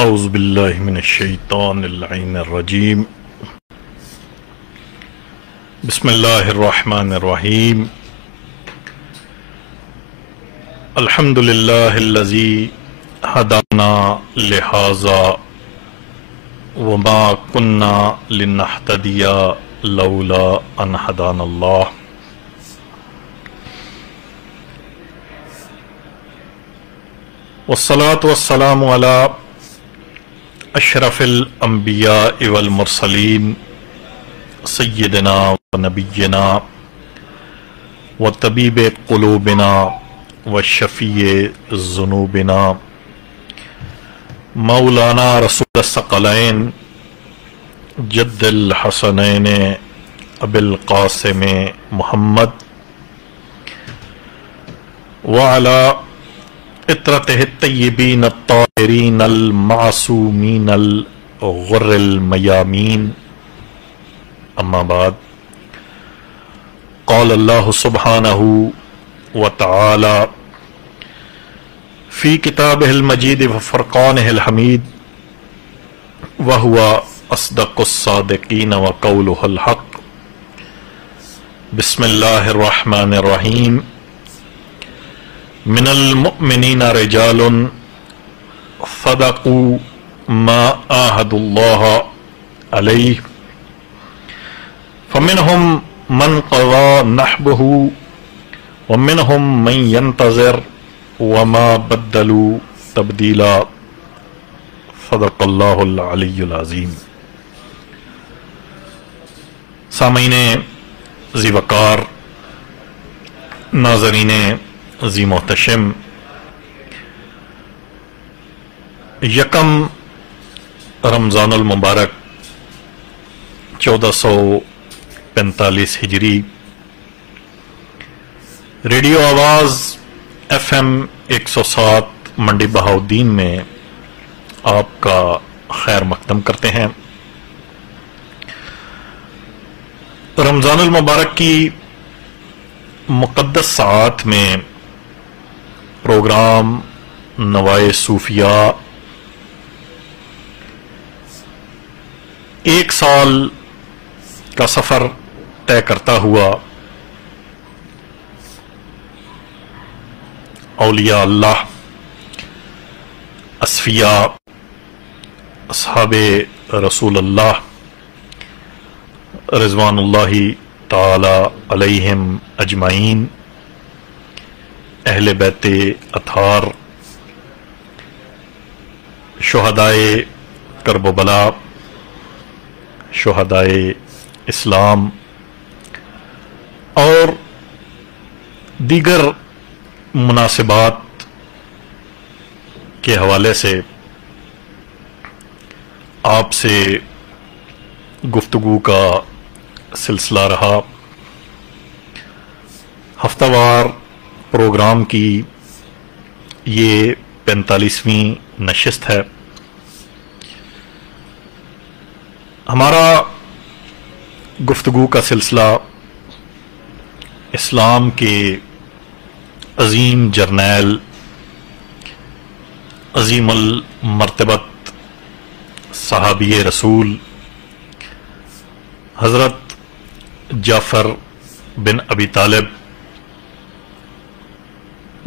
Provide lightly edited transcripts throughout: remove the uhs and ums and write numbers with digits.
اعوذ باللہ من الشیطان اللعین الرجیم بسم اللہ الرحمن الرحیم الحمد للہ الذی ہدانا لہذا وما کننا لنہتدی لولا ان ہدانا اللہ والصلاة والسلام علی اشرف الانبیاء والمرسلین سیدنا و نبینا و طبیب قلوبنا و شفیع ذنوبنا مولانا رسول الثقلین جد الحسنین ابی القاسم محمد وعلی اطرته الطیبین الطاہرین المعصومین الغر المیامین اما بعد قال اللہ سبحانہ وتعالی فی کتابہ المجید وفرقانہ الحمید وہو اصدق الصادقین وقولہ الحق بسم اللہ الرحمن الرحیم من المؤمنین رجال صدقوا ما عاہدوا اللہ علیہ فمنهم من قضى نحبه ومنهم من ينتظر وما بدلوا تبدیلا صدق اللہ العلی العظیم۔ سامعین ذی وقار، ناظرین ذی محتشم، یکم رمضان المبارک 1445 ہجری، ریڈیو آواز FM 107 منڈی بہاؤالدین میں آپ کا خیر مقدم کرتے ہیں۔ رمضان المبارک کی مقدس ساعت میں پروگرام نوائے صوفیہ ایک سال کا سفر طے کرتا ہوا اولیاء اللہ، اصفیاء، اصحاب رسول اللہ رضوان اللہ تعالی علیہم اجمعین، اہل بیت اطہار، شہدائے کرب و بلا، شہدائے اسلام اور دیگر مناسبات کے حوالے سے آپ سے گفتگو کا سلسلہ رہا۔ ہفتہ وار پروگرام کی یہ 45ویں نشست ہے۔ ہمارا گفتگو کا سلسلہ اسلام کے عظیم جرنیل، عظیم المرتبت صحابی رسول حضرت جعفر بن ابی طالب،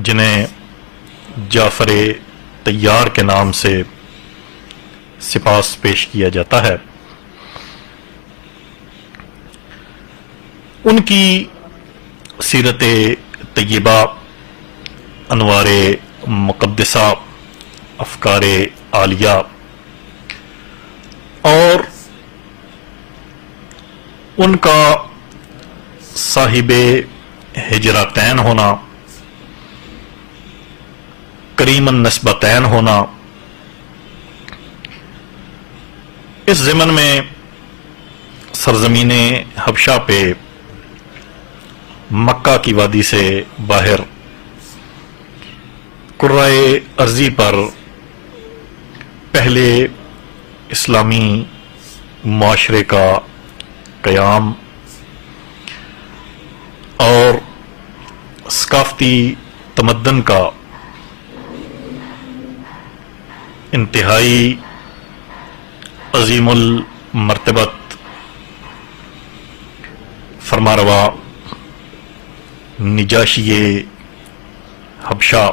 جنہیں جعفر طیار کے نام سے سپاس پیش کیا جاتا ہے، ان کی سیرت طیبہ، انوار مقدسہ، افکار عالیہ اور ان کا صاحب ہجرتین ہونا، کریم النسبتین ہونا، اس ضمن میں سرزمین حبشہ پہ مکہ کی وادی سے باہر کرۂ ارضی پر پہلے اسلامی معاشرے کا قیام اور ثقافتی تمدن کا انتہائی عظیم المرتبت فرماروا نجاشی حبشہ،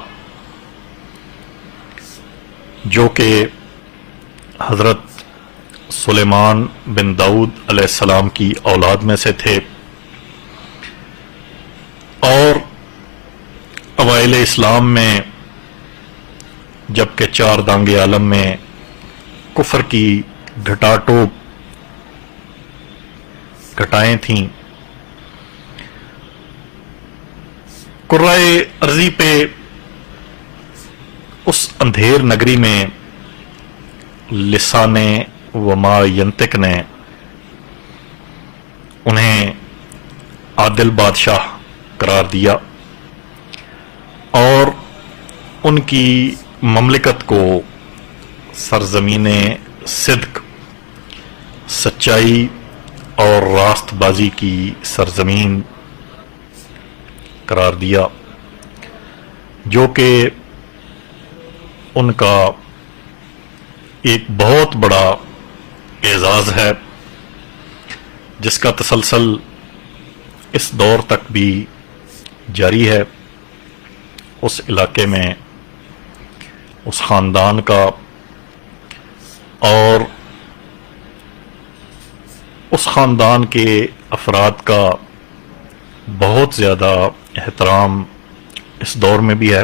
جو کہ حضرت سلیمان بن داؤد علیہ السلام کی اولاد میں سے تھے، اور اوائل اسلام میں جبکہ چار دانگ عالم میں کفر کی گھٹائیں تھیں، کرۂ ارضی پہ اس اندھیر نگری میں لسان وما ینطق نے انہیں عادل بادشاہ قرار دیا اور ان کی مملکت کو سرزمین صدق، سچائی اور راست بازی کی سرزمین قرار دیا، جو کہ ان کا ایک بہت بڑا اعزاز ہے، جس کا تسلسل اس دور تک بھی جاری ہے۔ اس علاقے میں اس خاندان کا اور اس خاندان کے افراد کا بہت زیادہ احترام اس دور میں بھی ہے۔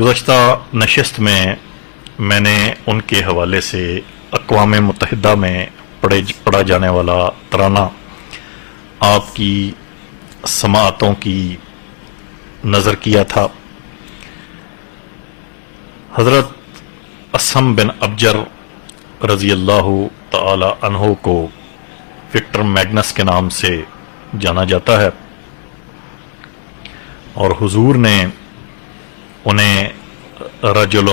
گزشتہ نشست میں میں نے ان کے حوالے سے اقوام متحدہ میں پڑھا جانے والا ترانہ آپ کی سماعتوں کی نظر کیا تھا۔ حضرت اسم بن ابجر رضی اللہ تعالی عنہ کو وکٹر میگنس کے نام سے جانا جاتا ہے، اور حضور نے انہیں رجل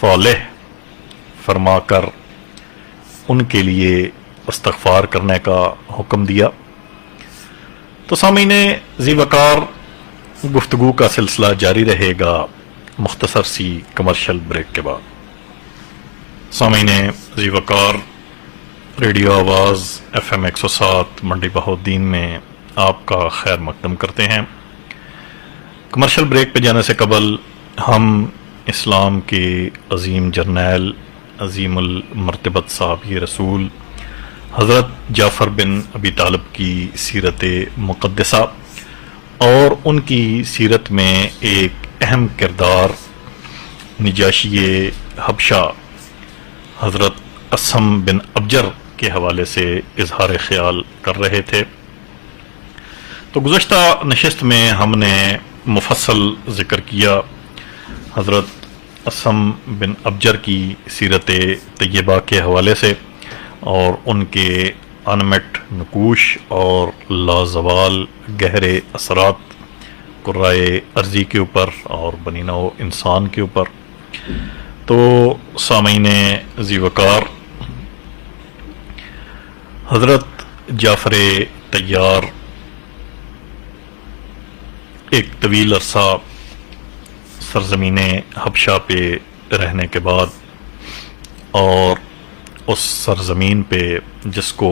صالح فرما کر ان کے لیے استغفار کرنے کا حکم دیا۔ تو سامعین ذی وقار، گفتگو کا سلسلہ جاری رہے گا مختصر سی کمرشل بریک کے بعد۔ سامعین ذی وقار، ریڈیو آواز FM 107 منڈی بہاؤالدین میں آپ کا خیر مقدم کرتے ہیں۔ کمرشل بریک پہ جانے سے قبل ہم اسلام کے عظیم جرنیل، عظیم المرتبت صحابی رسول حضرت جعفر بن ابی طالب کی سیرت مقدسہ اور ان کی سیرت میں ایک اہم کردار نجاشی حبشہ حضرت اسم بن ابجر کے حوالے سے اظہار خیال کر رہے تھے۔ تو گزشتہ نشست میں ہم نے مفصل ذکر کیا حضرت اسم بن ابجر کی سیرت طیبہ کے حوالے سے اور ان کے انمٹ نقوش اور لازوال گہرے اثرات قرائے ارضی کے اوپر اور بنی نوع انسان کے اوپر۔ تو سامعین ذی وقار، حضرت جعفر طیار ایک طویل عرصہ سرزمین حبشہ پہ رہنے کے بعد اور اس سرزمین پہ جس کو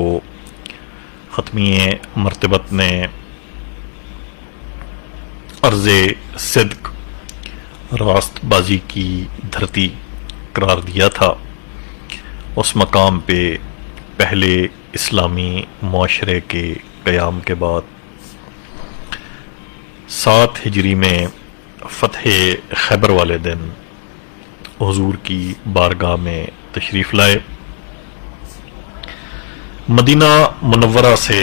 ختمی مرتبت نے ارض صدق، راست بازی کی دھرتی قرار دیا تھا، اس مقام پہ پہلے اسلامی معاشرے کے قیام کے بعد 7 ہجری میں فتح خیبر والے دن حضور کی بارگاہ میں تشریف لائے۔ مدینہ منورہ سے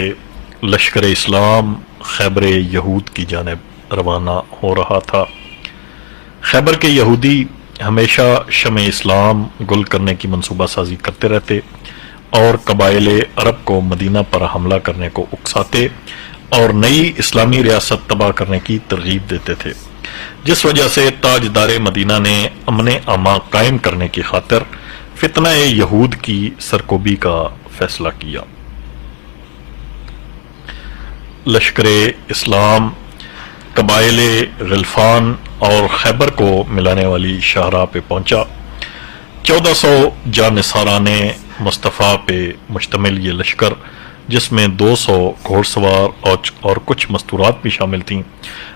لشکر اسلام خیبر یہود کی جانب روانہ ہو رہا تھا۔ خیبر کے یہودی ہمیشہ شمع اسلام گل کرنے کی منصوبہ سازی کرتے رہتے اور قبائل عرب کو مدینہ پر حملہ کرنے کو اکساتے اور نئی اسلامی ریاست تباہ کرنے کی ترغیب دیتے تھے، جس وجہ سے تاجدار مدینہ نے امن عامہ قائم کرنے کی خاطر فتنہ یہود کی سرکوبی کا فیصلہ کیا۔ لشکر اسلام قبائل غلفان اور خیبر کو ملانے والی شاہراہ پہ پہنچا۔ 1400 جانصاران مصطفیٰ پہ مشتمل یہ لشکر، جس میں 200 گھوڑ سوار اور کچھ مستورات بھی شامل تھیں،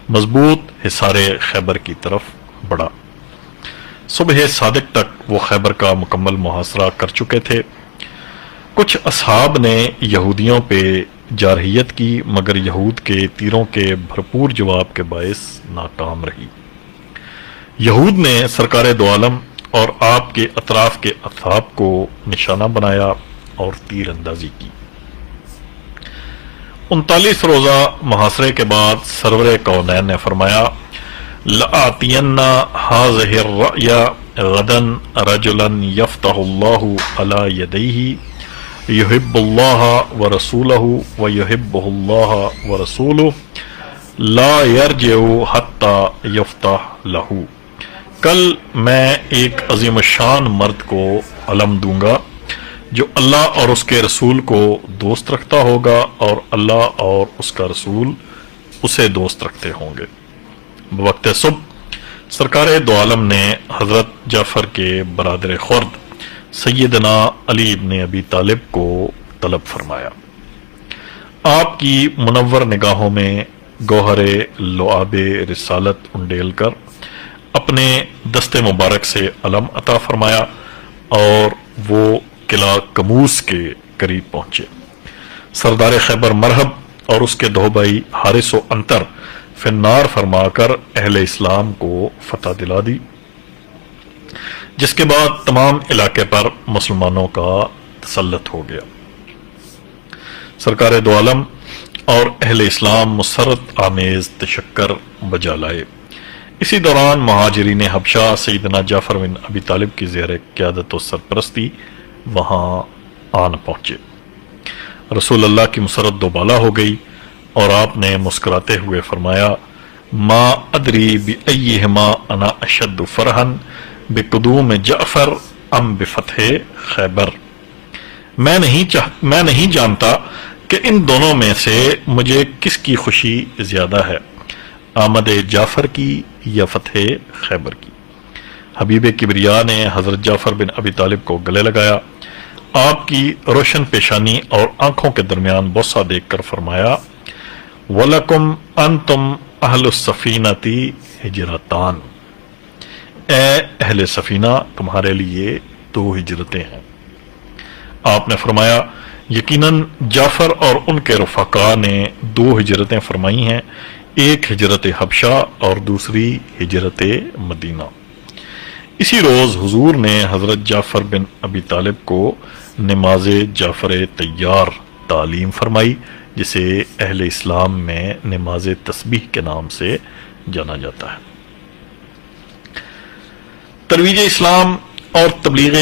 مضبوط حصار خیبر کی طرف بڑھا۔ صبح صادق تک وہ خیبر کا مکمل محاصرہ کر چکے تھے۔ کچھ اصحاب نے یہودیوں پہ جارحیت کی، مگر یہود کے تیروں کے بھرپور جواب کے باعث ناکام رہی۔ یہود نے سرکار دو عالم اور آپ کے اطراف کے اصحاب کو نشانہ بنایا اور تیر اندازی کی۔ 39 روزہ محاصرے کے بعد سرور کونین نے فرمایا، لَآتِيَنَّ هَٰذِهِ الرَّأْيَ غَدًا رَجُلًا يَفْتَحُ اللَّهُ عَلَىٰ يَدَيْهِ يحب اللہ ورسولہ ویحبہ اللہ ورسولہ لا یرجع حتی یفتح لہ۔ کل میں ایک عظیم الشان مرد کو علم دوں گا جو اللہ اور اس کے رسول کو دوست رکھتا ہوگا اور اللہ اور اس کا رسول اسے دوست رکھتے ہوں گے۔ بوقت صبح سرکار دو عالم نے حضرت جعفر کے برادر خرد سیدنا علی ابن ابی طالب کو طلب فرمایا۔ آپ کی منور نگاہوں میں گوہر لعاب رسالت انڈیل کر اپنے دست مبارک سے علم عطا فرمایا اور وہ قلعہ کموس کے قریب پہنچے۔ سردار خیبر مرحب اور اس کے 2 بھائی حارث و انتر فنار فرما کر اہل اسلام کو فتح دلا دی، جس کے بعد تمام علاقے پر مسلمانوں کا تسلط ہو گیا۔ سرکار دو عالم اور اہل اسلام مسرت آمیز تشکر بجا لائے۔ اسی دوران مہاجرین حبشہ سیدنا جعفر بن ابی طالب کی زیر قیادت و سرپرستی وہاں آن پہنچے۔ رسول اللہ کی مسرت دوبالا ہو گئی اور آپ نے مسکراتے ہوئے فرمایا، ما ادری بأیہما انا اشد فرحا بقدوم جعفر ام بفتح خیبر۔ میں نہیں جانتا کہ ان دونوں میں سے مجھے کس کی خوشی زیادہ ہے، آمد جعفر کی یا فتح خیبر کی۔ حبیب کبریا نے حضرت جعفر بن ابی طالب کو گلے لگایا، آپ کی روشن پیشانی اور آنکھوں کے درمیان بوسہ دیکھ کر فرمایا، وَلَكُمْ أَنْتُمْ أَهْلُ السَّفِينَةِ ہجرتان۔ اے اہل سفینہ، تمہارے لیے 2 ہجرتیں ہیں۔ آپ نے فرمایا، یقیناً جعفر اور ان کے رفقا نے 2 ہجرتیں فرمائی ہیں، ایک ہجرت حبشہ اور دوسری ہجرت مدینہ۔ اسی روز حضور نے حضرت جعفر بن ابی طالب کو نماز جعفر طیار تعلیم فرمائی، جسے اہل اسلام میں نماز تسبیح کے نام سے جانا جاتا ہے۔ ترویج اسلام اور تبلیغ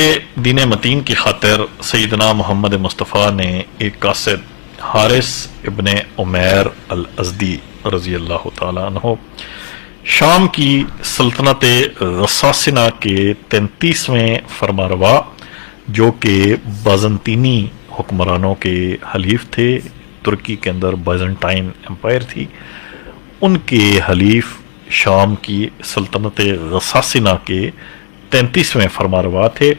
دین متین کی خاطر سیدنا محمد مصطفیٰ نے ایک قاصد حارث ابن عمیر الازدی رضی اللہ تعالیٰ عنہ شام کی سلطنت غساسنہ کے 33ویں فرمانروا، جو کہ بازنطینی حکمرانوں کے حلیف تھے، ترکی کے اندر بائزنٹائن امپائر تھی، ان کے حلیف شام کی سلطنت غساسنہ کے 33ویں فرمانروا تھے،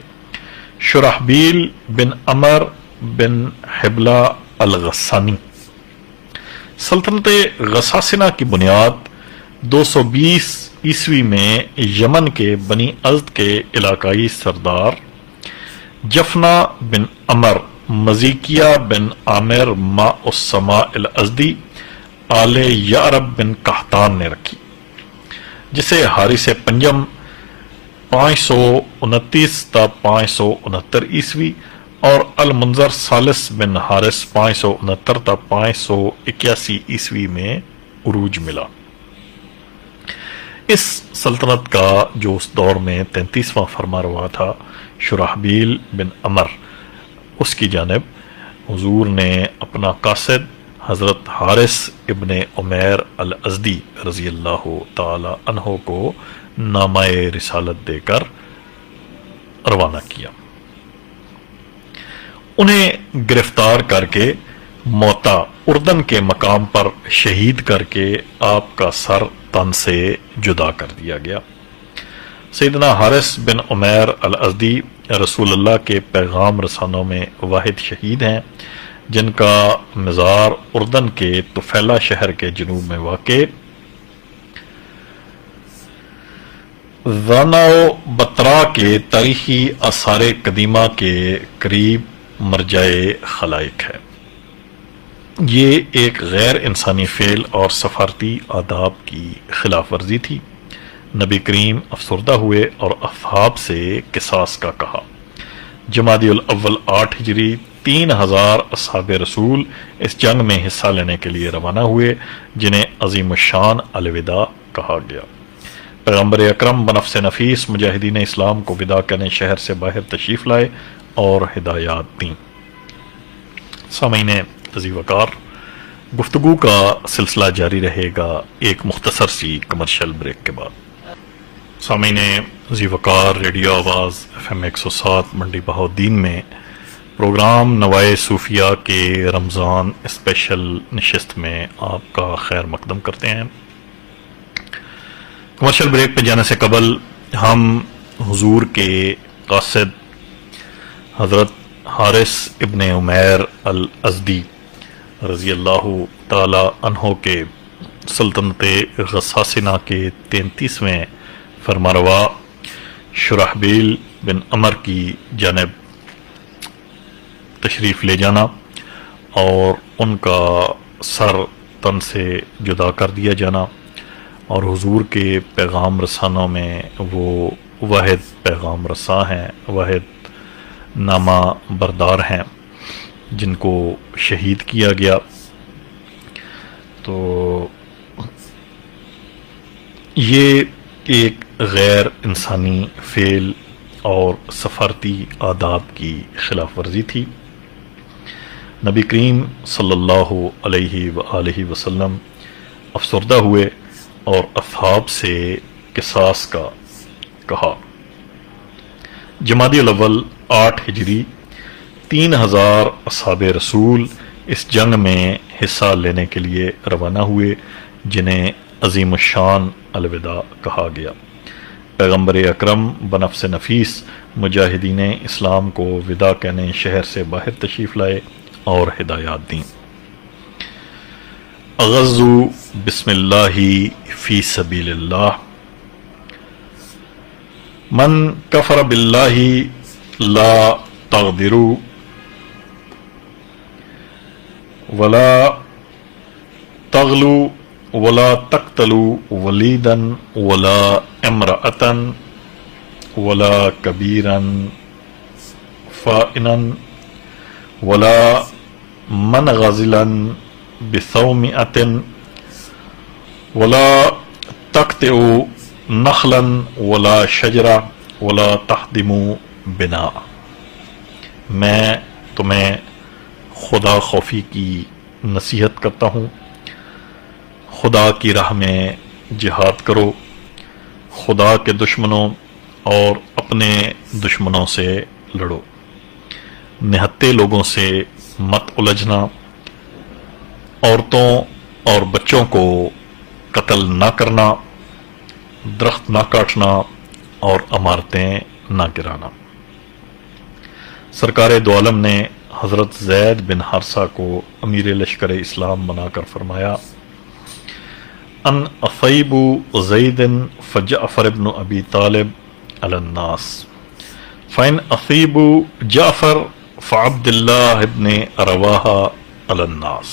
شرحبیل بن عمر بن حبلہ الغسانی۔ سلطنت غساسنہ کی بنیاد 220 عیسوی میں یمن کے بنی ازد کے علاقائی سردار جفنا بن عمر مزیکیہ بن عامر ما السماء الازدی آل یعرب بن قحطان نے رکھی، جسے حارث پنجم 529 تا 569 عیسوی اور المنظر ثالث بن حارث 569 تا 581 عیسوی میں عروج ملا۔ اس سلطنت کا جو اس دور میں 33واں فرمانروا تھا شرحبیل بن عمر، اس کی جانب حضور نے اپنا قاصد حضرت حارث ابن عمیر الازدی رضی اللہ تعالی عنہ کو نامہ رسالت دے کر روانہ کیا۔ انہیں گرفتار کر کے موتا اردن کے مقام پر شہید کر کے آپ کا سر تن سے جدا کر دیا گیا۔ سیدنا حارث بن عمیر الازدی رسول اللہ کے پیغام رسانوں میں واحد شہید ہیں جن کا مزار اردن کے طفیلہ شہر کے جنوب میں واقع زاناو بطرا کے تاریخی آثار قدیمہ کے قریب مرجع خلائق ہے۔ یہ ایک غیر انسانی فعل اور سفارتی آداب کی خلاف ورزی تھی۔ نبی کریم افسردہ ہوئے اور اصحاب سے قصاص کا کہا۔ جمادی الاول 8 ہجری 3000 اصحاب رسول اس جنگ میں حصہ لینے کے لیے روانہ ہوئے جنہیں عظیم الشان الوداع کہا گیا۔ پیغمبر اکرم بنفس نفیس مجاہدین اسلام کو وداع کرنے شہر سے باہر تشریف لائے اور ہدایات دیں۔ سامعین عزیز وقار، گفتگو کا سلسلہ جاری رہے گا ایک مختصر سی کمرشل بریک کے بعد۔ سامعین عزیز وقار، ریڈیو آواز FM 107 منڈی بہاؤالدین میں پروگرام نوائے صوفیہ کے رمضان اسپیشل نشست میں آپ کا خیر مقدم کرتے ہیں۔ کمرشل بریک پہ جانے سے قبل ہم حضور کے قاصد حضرت حارث ابن عمیر الازدی رضی اللہ تعالی عنہ کے سلطنت غساسنہ کے 33ویں فرمانروا شرحبیل بن عمر کی جانب تشریف لے جانا اور ان کا سر تن سے جدا کر دیا جانا اور حضور کے پیغام رسانوں میں وہ واحد پیغام رساں ہیں، واحد نامہ بردار ہیں جن کو شہید کیا گیا۔ تو یہ ایک غیر انسانی فعل اور سفارتی آداب کی خلاف ورزی تھی۔ نبی کریم صلی اللہ علیہ وآلہ وسلم افسردہ ہوئے اور اصحاب سے قصاص کا کہا۔ جمادی الاول 8 ہجری 3000 اصحاب رسول اس جنگ میں حصہ لینے کے لیے روانہ ہوئے جنہیں عظیم الشان الوداع کہا گیا۔ پیغمبر اکرم بنفس نفیس مجاہدین اسلام کو وداع کہنے شہر سے باہر تشریف لائے اور ہدایات دیں۔ اغزو بسم اللہ فی سبیل اللہ، من کفر باللہ لا تغدروا ولا تغلوا ولا تقتلوا ولیدا ولا امرأة ولا کبیرا فائنا ولا من غزلا بثومئة ولا تقطعوا نخلا ولا شجرا ولا تهدموا بناء۔ میں تمہیں خدا خوفی کی نصیحت کرتا ہوں، خدا کی راہ میں جہاد کرو، خدا کے دشمنوں اور اپنے دشمنوں سے لڑو، نہتے لوگوں سے مت الجھنا، عورتوں اور بچوں کو قتل نہ کرنا، درخت نہ کاٹنا اور عمارتیں نہ گرانا۔ سرکار دو عالم نے حضرت زید بن حارثہ کو امیر لشکر اسلام بنا کر فرمایا، ان اصیب زید فجعفر بن ابی طالب علی الناس، فإن اصیب جعفر فعبد اللہ بن رواحہ علی الناس۔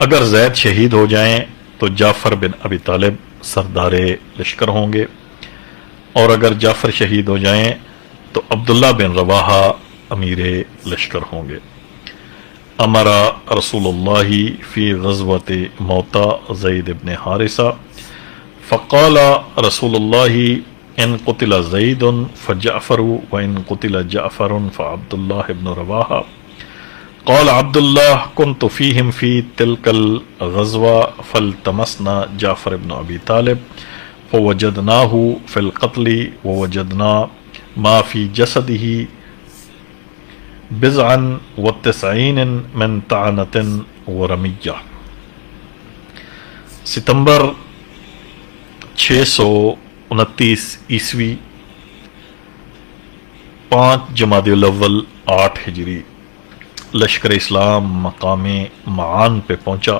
اگر زید شہید ہو جائیں تو جعفر بن ابی طالب سردار لشکر ہوں گے، اور اگر جعفر شہید ہو جائیں تو عبداللہ بن رواحہ امیر لشکر ہوں گے۔ امر رسول اللہ فی غزوۃ موتا زید بن حارثہ فقال رسول اللہ ان قتل زید فجعفر وان قتل جعفر فعبد اللہ بن رواحہ۔ قال عبد الله كنت فيهم في تلك الغزوة فالتمسنا جعفر بن أبي طالب فوجدناه في القتل ووجدنا ما في جسده بضعا وتسعین من طعنۃ ورمیہ۔ ستمبر 629 عیسوی، 5 جمادی الاول 8 ہجری، لشکر اسلام مقام معان پہ پہنچا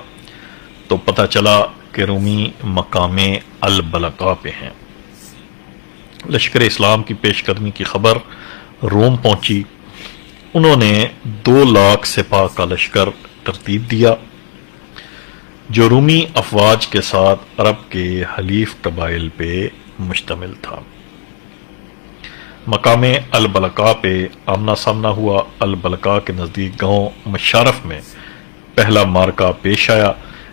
تو پتہ چلا کہ رومی مقام البلقاء پہ ہیں۔ لشکر اسلام کی پیش قدمی کی خبر روم پہنچی۔ انہوں نے 2 لاکھ سپاہ کا لشکر ترتیب دیا جو رومی افواج کے ساتھ عرب کے حلیف قبائل پہ مشتمل تھا۔ مقام البلقاء پہ آمنا سامنا ہوا۔ البلقاء کے نزدیک گاؤں مشارف میں پہلا مارکا پیش آیا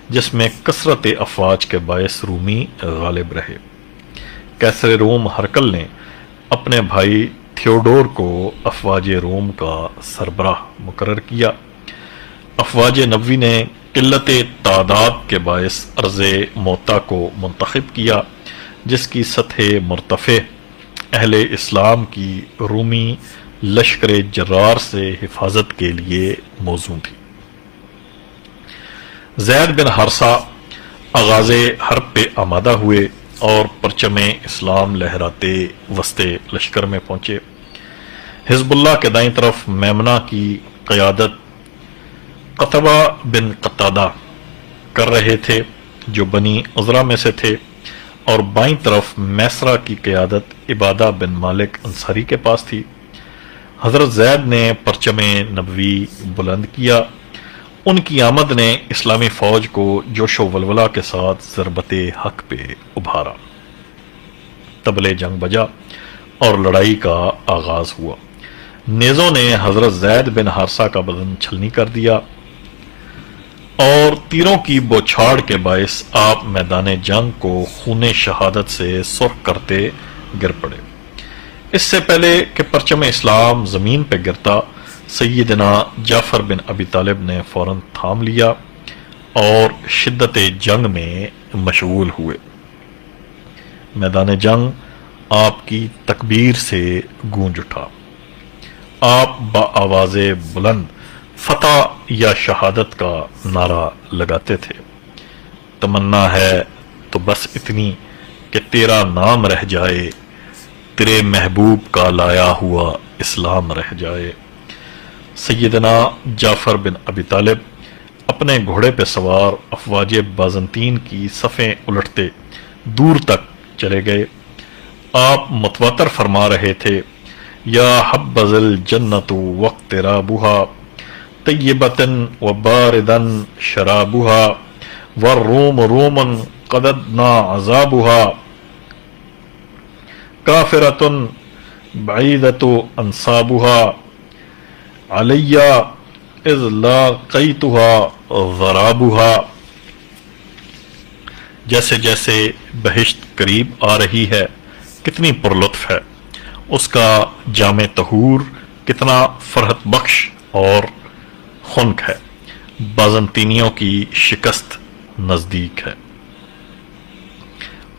جس میں کثرت افواج کے باعث رومی غالب رہے۔ قیصر روم ہرقل نے اپنے بھائی تھیوڈور کو افواج روم کا سربراہ مقرر کیا۔ افواج نبوی نے قلت تعداد کے باعث ارض موتا کو منتخب کیا جس کی سطح مرتفع اہل اسلام کی رومی لشکر جرار سے حفاظت کے لیے موزوں تھی۔ زید بن حارثہ آغاز حرب پہ آمادہ ہوئے اور پرچم اسلام لہراتے وسط لشکر میں پہنچے۔ حزب اللہ کے دائیں طرف میمنہ کی قیادت قتبہ بن قتادہ کر رہے تھے جو بنی عذرا میں سے تھے، اور بائیں طرف میسرہ کی قیادت عبادہ بن مالک انصاری کے پاس تھی۔ حضرت زید نے پرچم نبوی بلند کیا۔ ان کی آمد نے اسلامی فوج کو جوش و ولولہ کے ساتھ ضربت حق پہ ابھارا۔ طبلِ جنگ بجا اور لڑائی کا آغاز ہوا۔ نیزوں نے حضرت زید بن حارثہ کا بدن چھلنی کر دیا اور تیروں کی بوچھاڑ کے باعث آپ میدان جنگ کو خون شہادت سے سرخ کرتے گر پڑے۔ اس سے پہلے کہ پرچم اسلام زمین پہ گرتا، سیدنا جعفر بن ابی طالب نے فوراً تھام لیا اور شدت جنگ میں مشغول ہوئے۔ میدان جنگ آپ کی تکبیر سے گونج اٹھا۔ آپ بآواز بلند فتح یا شہادت کا نعرہ لگاتے تھے۔ تمنا ہے تو بس اتنی کہ تیرا نام رہ جائے، تیرے محبوب کا لایا ہوا اسلام رہ جائے۔ سیدنا جعفر بن ابی طالب اپنے گھوڑے پہ سوار افواج بازنطین کی صفیں الٹتے دور تک چلے گئے۔ آپ متواتر فرما رہے تھے، یا حبذ الجنت واقترابها طیبۃ وباردا شرابها والروم روما قددنا عذابها کافرۃ بعیدۃ انصابها علی اذ لاقیتها ضرابها۔ جیسے جیسے بہشت قریب آ رہی ہے کتنی پرلطف ہے، اس کا جام طہور کتنا فرحت بخش اور خنک ہے۔ بازنطینیوں کی شکست نزدیک ہے۔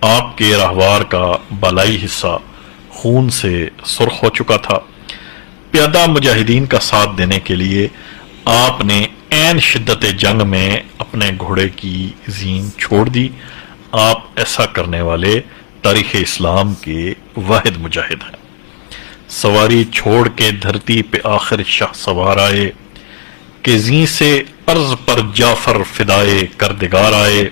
آپ کے راہوار کا بالائی حصہ خون سے سرخ ہو چکا تھا۔ پیادہ مجاہدین کا ساتھ دینے کے لیے آپ نے عین شدت جنگ میں اپنے گھوڑے کی زین چھوڑ دی۔ آپ ایسا کرنے والے تاریخ اسلام کے واحد مجاہد ہیں۔ سواری چھوڑ کے دھرتی پہ آخر شاہ سوار آئے کہ زین سے عرض پر جعفر فدائے کردگار آئے۔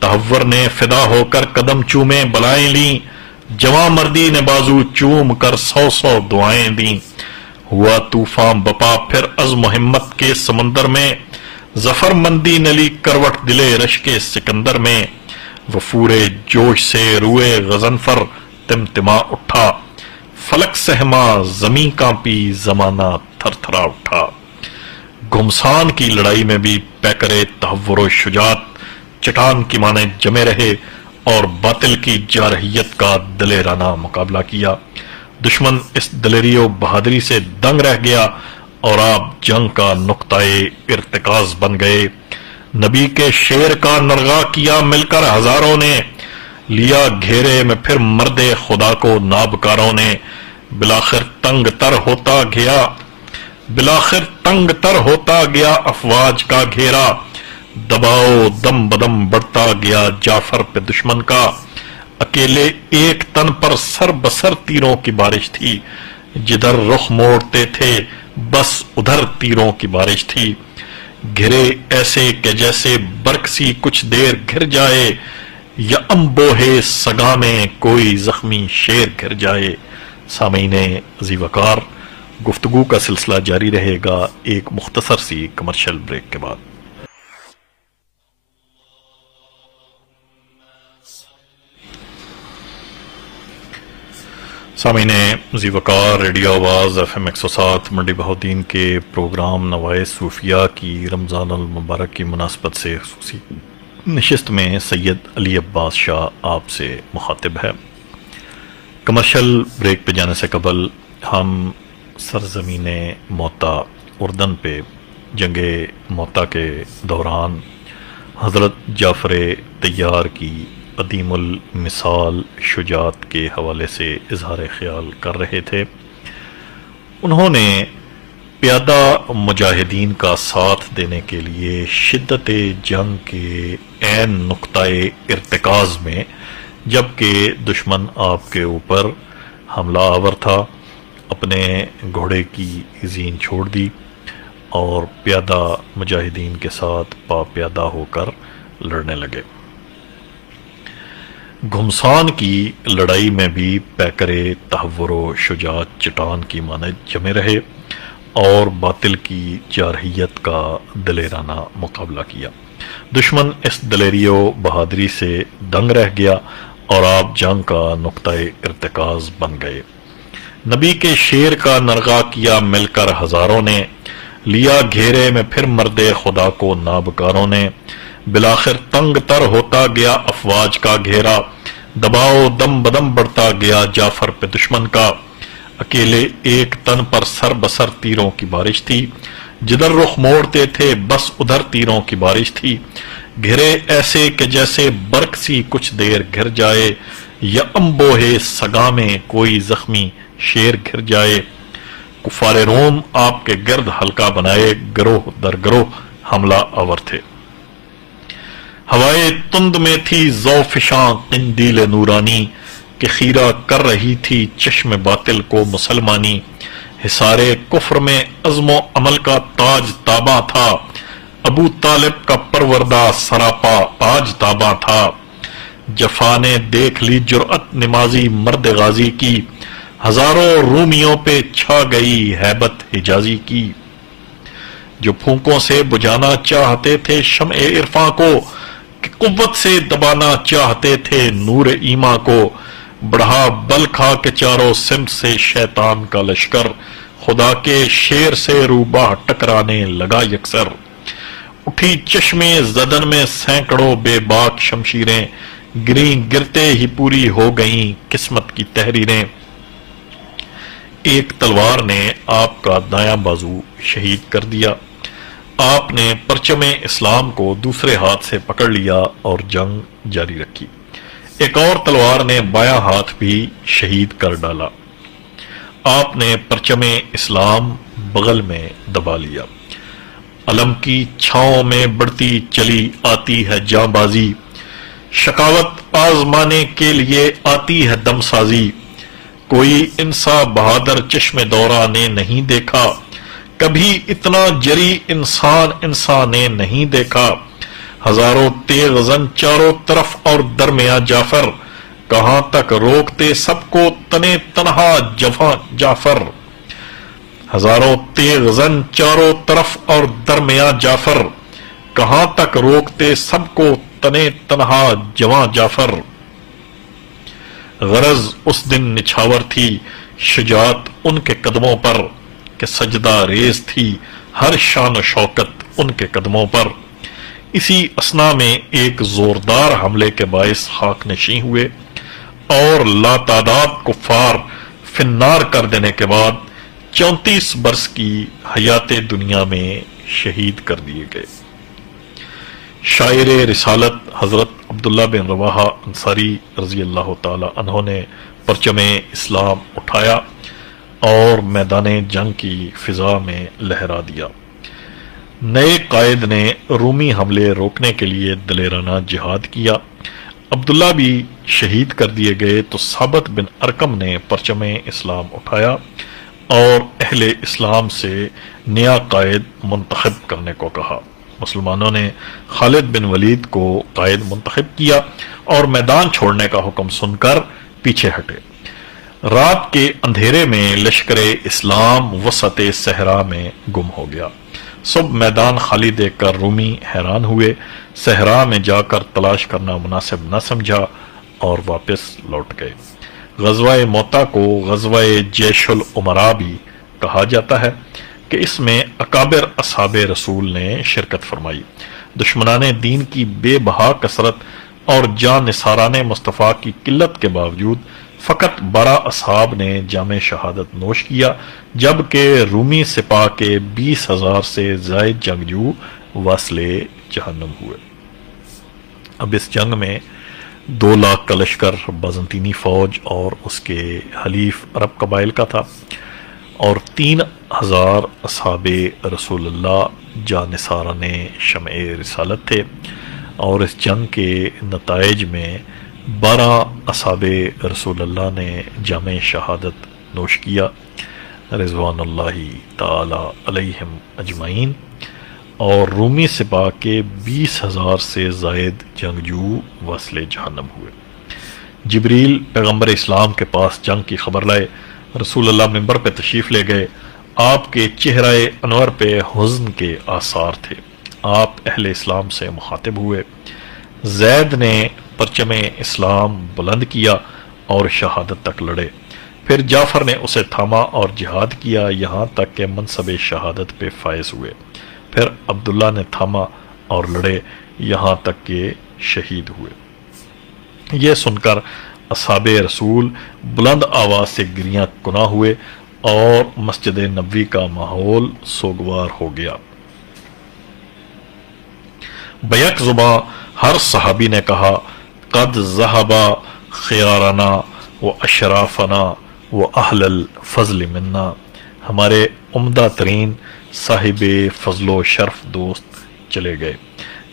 تحور نے فدا ہو کر قدم چومے بلائیں لیں، جواں مردی نے بازو چوم کر 100 دعائیں دیں۔ ہوا طوفان بپا پھر عزم و ہمت کے سمندر میں، ظفر مندی نلی کروٹ دلے رشک سکندر میں۔ وفور جوش سے روئے غضنفر تمتما اٹھا، فلک سہما زمین کانپی زمانہ تھر تھرا اٹھا۔ گھمسان کی لڑائی میں بھی پیکرے تحور و شجاعت چٹان کی مانے جمے رہے اور باطل کی جارحیت کا دلیرانہ مقابلہ کیا۔ دشمن اس دلیری و بہادری سے دنگ رہ گیا اور آپ جنگ کا نقطۂ ارتکاز بن گئے۔ نبی کے شیر کا نرغا کیا مل کر ہزاروں نے، لیا گھیرے میں پھر مرد خدا کو نابکاروں نے۔ بلاخر تنگ تر ہوتا گیا بلاخر تنگ تر ہوتا گیا افواج کا گھیرا، دباؤ دم بدم بڑھتا گیا جعفر پہ دشمن کا، اکیلے ایک تن پر سر بسر تیروں کی بارش تھی، جدھر رخ موڑتے تھے بس ادھر تیروں کی بارش تھی، گھرے ایسے کہ جیسے برکسی کچھ دیر گھر جائے، یا انبوہے سگا میں کوئی زخمی شیر گھر جائے۔ سامعین ذی وقار، گفتگو کا سلسلہ جاری رہے گا ایک مختصر سی کمرشل بریک کے بعد۔ سامعین ذی وقار، ریڈیو آواز FM 107 منڈی بہاؤالدین کے پروگرام نوائے صوفیہ کی رمضان المبارک کی مناسبت سے خصوصی نشست میں سید علی عباس شاہ آپ سے مخاطب ہے۔ کمرشل بریک پہ جانے سے قبل ہم سرزمین موتا اردن پہ جنگ موتا کے دوران حضرت جعفر طیار کی قدیم المثال شجاعت کے حوالے سے اظہار خیال کر رہے تھے۔ انہوں نے پیادہ مجاہدین کا ساتھ دینے کے لیے شدت جنگ کے عین نقطۂ ارتکاز میں، جبکہ دشمن آپ کے اوپر حملہ آور تھا، اپنے گھوڑے کی زین چھوڑ دی اور پیادہ مجاہدین کے ساتھ پا پیادہ ہو کر لڑنے لگے۔ گھمسان کی لڑائی میں بھی پیکرے تحور و شجاعت چٹان کی مانند جمے رہے اور باطل کی جارحیت کا دلیرانہ مقابلہ کیا۔ دشمن اس دلیری و بہادری سے دنگ رہ گیا اور آپ جنگ کا نقطۂ ارتکاز بن گئے۔ نبی کے شیر کا نرغہ کیا مل کر ہزاروں نے، لیا گھیرے میں پھر مرد خدا کو نابکاروں نے، بلاخر تنگ تر ہوتا گیا افواج کا گھیرا، دباؤ دم بدم بڑھتا گیا جعفر پہ دشمن کا، اکیلے ایک تن پر سر بسر تیروں کی بارش تھی، جدھر رخ موڑتے تھے بس ادھر تیروں کی بارش تھی، گھرے ایسے کہ جیسے برق سی کچھ دیر گھر جائے، یا انبوہے سگا میں کوئی زخمی شیر گھر جائے۔ کفار روم آپ کے گرد حلقہ بنائے، گروہ در گروہ حملہ آور تھے۔ ہوائے تند میں تھی ذوفشاں قندیل نورانی، کہ خیرہ کر رہی تھی چشم باطل کو مسلمانی، حصارے کفر میں عزم و عمل کا تاج تاباں تھا، ابو طالب کا پروردہ سراپا آج تاباں تھا، جفا نے دیکھ لی جرأت نمازی مرد غازی کی، ہزاروں رومیوں پہ چھا گئی ہیبت حجازی کی، جو پھونکوں سے بجھانا چاہتے تھے شمع عرفاں کو، کہ قوت سے دبانا چاہتے تھے نور ایمان کو، بڑھا بل کھا کے چاروں سمت سے شیطان کا لشکر، خدا کے شیر سے روباہ ٹکرانے لگا یکسر، اٹھی چشمے زدن میں سینکڑوں بے باک شمشیریں، گریں گرتے ہی پوری ہو گئیں قسمت کی تحریریں، ایک تلوار نے آپ کا دایاں بازو شہید کر دیا، آپ نے پرچم اسلام کو دوسرے ہاتھ سے پکڑ لیا اور جنگ جاری رکھی، ایک اور تلوار نے بایاں ہاتھ بھی شہید کر ڈالا، آپ نے پرچم اسلام بغل میں دبا لیا، علم کی چھاؤں میں بڑھتی چلی آتی ہے جاں بازی، شکاوت آزمانے کے لیے آتی ہے دم سازی، کوئی انسا بہادر چشم دورہ نے نہیں دیکھا، کبھی اتنا جری انسان نے نہیں دیکھا، ہزاروں تیغ زن چاروں طرف اور درمیاں جعفر، کہاں تک روکتے سب کو تنے تنہا جعفر، ہزاروں تیغ زن چاروں طرف اور درمیاں جعفر، کہاں تک روکتے سب کو تنے تنہا جواں جعفر، غرض اس دن نچھاور تھی شجاعت ان کے قدموں پر، کہ سجدہ ریز تھی ہر شان و شوکت ان کے قدموں پر، اسی اثنا میں ایک زوردار حملے کے باعث خاک نشیں ہوئے اور لاتعداد کفار فنار کر دینے کے بعد 34 برس کی حیات دنیا میں شہید کر دیے گئے۔ شاعر رسالت حضرت عبداللہ بن رواحہ انصاری رضی اللہ تعالی عنہ نے پرچم اسلام اٹھایا اور میدان جنگ کی فضا میں لہرا دیا۔ نئے قائد نے رومی حملے روکنے کے لیے دلیرانہ جہاد کیا۔ عبداللہ بھی شہید کر دیے گئے تو ثابت بن ارقم نے پرچم اسلام اٹھایا اور اہل اسلام سے نیا قائد منتخب کرنے کو کہا۔ مسلمانوں نے خالد بن ولید کو قائد منتخب کیا اور میدان چھوڑنے کا حکم سن کر پیچھے ہٹے۔ رات کے اندھیرے میں لشکر اسلام وسط صحرا میں گم ہو گیا۔ صبح میدان خالی دیکھ کر رومی حیران ہوئے، صحرا میں جا کر تلاش کرنا مناسب نہ سمجھا اور واپس لوٹ گئے۔ غزوہ موتا کو غزوہ جیش الامراء بھی کہا جاتا ہے کہ اس میں اکابر اصحاب رسول نے شرکت فرمائی۔ دشمنان دین کی بے بہا کثرت اور جاں نثاران مصطفیٰ کی قلت کے باوجود فقط 12 اصحاب نے جام شہادت نوش کیا، جبکہ رومی سپاہ کے 20,000 سے زائد جنگجو واصل جہنم ہوئے۔ اب اس جنگ میں 2 لاکھ کا لشکر بازنطینی فوج اور اس کے حلیف عرب قبائل کا تھا اور 3,000 اصحاب رسول اللہ جانثاران شمع رسالت تھے، اور اس جنگ کے نتائج میں 12 اصحاب رسول اللہ نے جام شہادت نوش کیا رضوان اللہ تعالی علیہم اجمعین، اور رومی سپاہ کے 20,000 سے زائد جنگجو وصل جہنم ہوئے۔ جبریل پیغمبر اسلام کے پاس جنگ کی خبر لائے، رسول اللہ منبر پہ تشریف لے گئے۔ آپ کے چہرہ انور پہ حزن کے آثار تھے۔ آپ اہل اسلام سے مخاطب ہوئے۔ زید نے پرچم اسلام بلند کیا اور شہادت تک لڑے، پھر جعفر نے اسے تھاما اور جہاد کیا یہاں تک کہ منصب شہادت پہ فائز ہوئے، پھر عبداللہ نے تھاما اور لڑے یہاں تک کہ شہید ہوئے۔ یہ سن کر اصحاب رسول بلند آواز سے گریاں کنا ہوئے اور مسجد نبوی کا ماحول سوگوار ہو گیا۔ بیک زباں ہر صحابی نے کہا، قد ذہب خیارنا و اشرافنا و اہل الفضل منا، ہمارے عمدہ ترین صاحب فضل و شرف دوست چلے گئے۔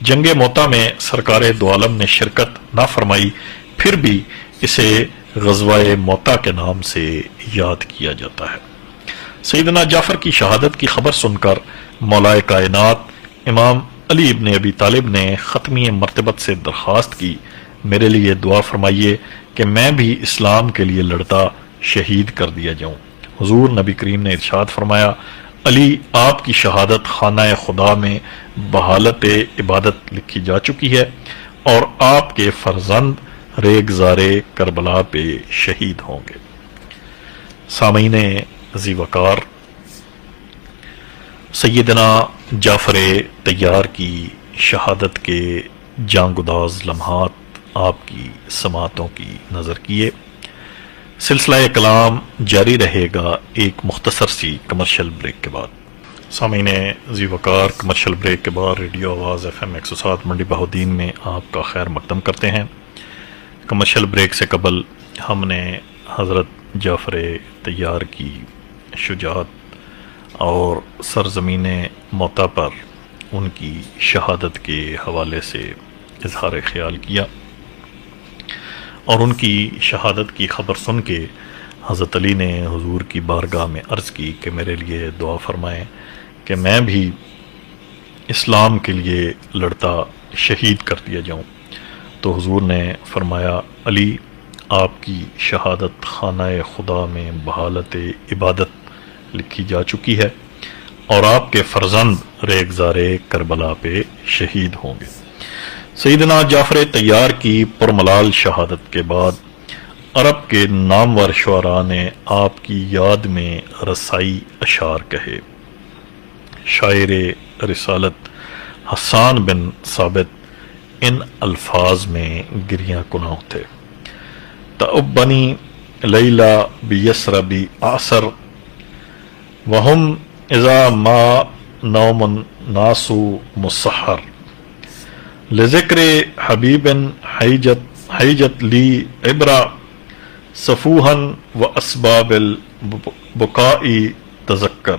جنگ موتا میں سرکار دو عالم نے شرکت نہ فرمائی، پھر بھی اسے غزوہ موتا کے نام سے یاد کیا جاتا ہے۔ سیدنا جعفر کی شہادت کی خبر سن کر مولا کائنات امام علی ابن ابی طالب نے ختمی مرتبت سے درخواست کی، میرے لیے دعا فرمائیے کہ میں بھی اسلام کے لیے لڑتا شہید کر دیا جاؤں۔ حضور نبی کریم نے ارشاد فرمایا، علی آپ کی شہادت خانہ خدا میں بحالت عبادت لکھی جا چکی ہے اور آپ کے فرزند ریگزار کربلا پہ شہید ہوں گے۔ سامعین ذی وقار، سیدنا جعفر طیار کی شہادت کے جانگداز لمحات آپ کی سماعتوں کی نظر کیے۔ سلسلہ کلام جاری رہے گا ایک مختصر سی کمرشل بریک کے بعد۔ سامعین ذی وقار، کمرشل بریک کے بعد ریڈیو آواز FM 107 منڈی بہودین میں آپ کا خیر مقدم کرتے ہیں۔ کمرشل بریک سے قبل ہم نے حضرت جعفر طیار کی شجاعت اور سرزمین موتا پر ان کی شہادت کے حوالے سے اظہار خیال کیا، اور ان کی شہادت کی خبر سن کے حضرت علی نے حضور کی بارگاہ میں عرض کی کہ میرے لیے دعا فرمائیں کہ میں بھی اسلام کے لیے لڑتا شہید کر دیا جاؤں۔ تو حضور نے فرمایا، علی آپ کی شہادت خانہ خدا میں بحالت عبادت لکھی جا چکی ہے اور آپ کے فرزند ریگزار کربلا پہ شہید ہوں گے۔ سیدنا جعفر طیار کی پرملال شہادت کے بعد عرب کے نامور شعراء نے آپ کی یاد میں رسائی اشعار کہے۔ شاعر رسالت حسان بن ثابت ان الفاظ میں گریاں کناں تھے، تأبنی لیلا بیسربی آثر وہم اذا ما نوم الناس مسحر، لذکر حبیب حیجت لی عبرہ صفوحا و اسباب البکاء تذکر.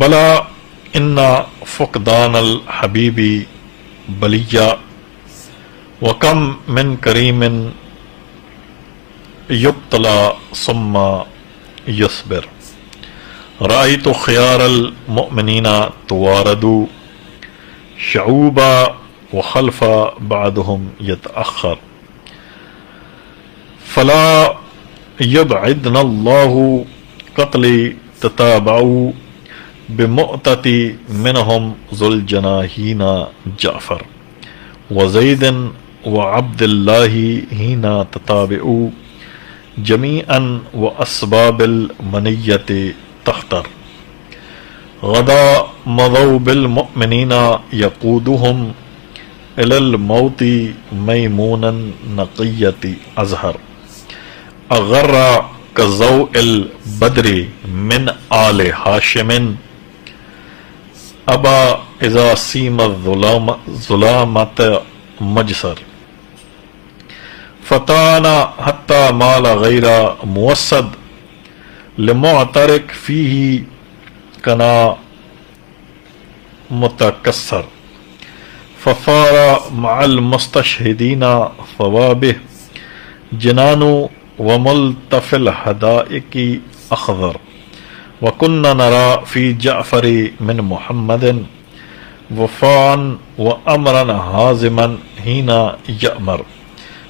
بلا ان فقدان الحبیب بلیہ وکم من کریم یبتلا ثم یصبر. رأیت خیار المؤمنین توارد شعوبا وخلف بعضهم يتأخر. فلا يبعدن الله قتل تتابعوا بمؤتة منهم ذو الجناحين جعفر وزيد وعبد الله حين تتابعوا جميعا وأسباب المنية تختر. غدا مضوا بالمؤمنين يقودهم إلى الموت ميمونا نقية أزهر. أغر كضوء البدر من آل هاشم أبا إذا سيم الظلامة مجسر. فتانا حتى مال غير موسد لمعترك فيه كنا متكسر. ففار مع المستشهدين ثوابه جنان وملتف الحدائق أخضر. وكنا نرى في جعفر من محمد وفاء وأمرا هازما حين يأمر.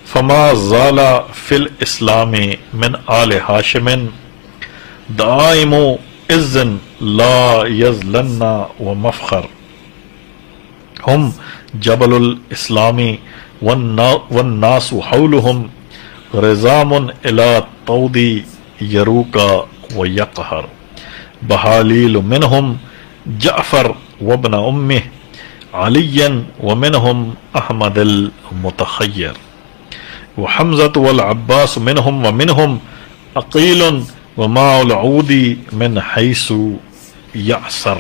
فما زال في الإسلام من آل هاشم دائم إذن لا يزلن ومفخر. هم جبل الإسلام والناس حولهم رزام إلى طود يروك ويقهر. بحاليل منهم جعفر وابن أمه عليا ومنهم أحمد المتخير. وحمزة والعباس منهم ومنهم أقيل وماء العود من حيث يعسر.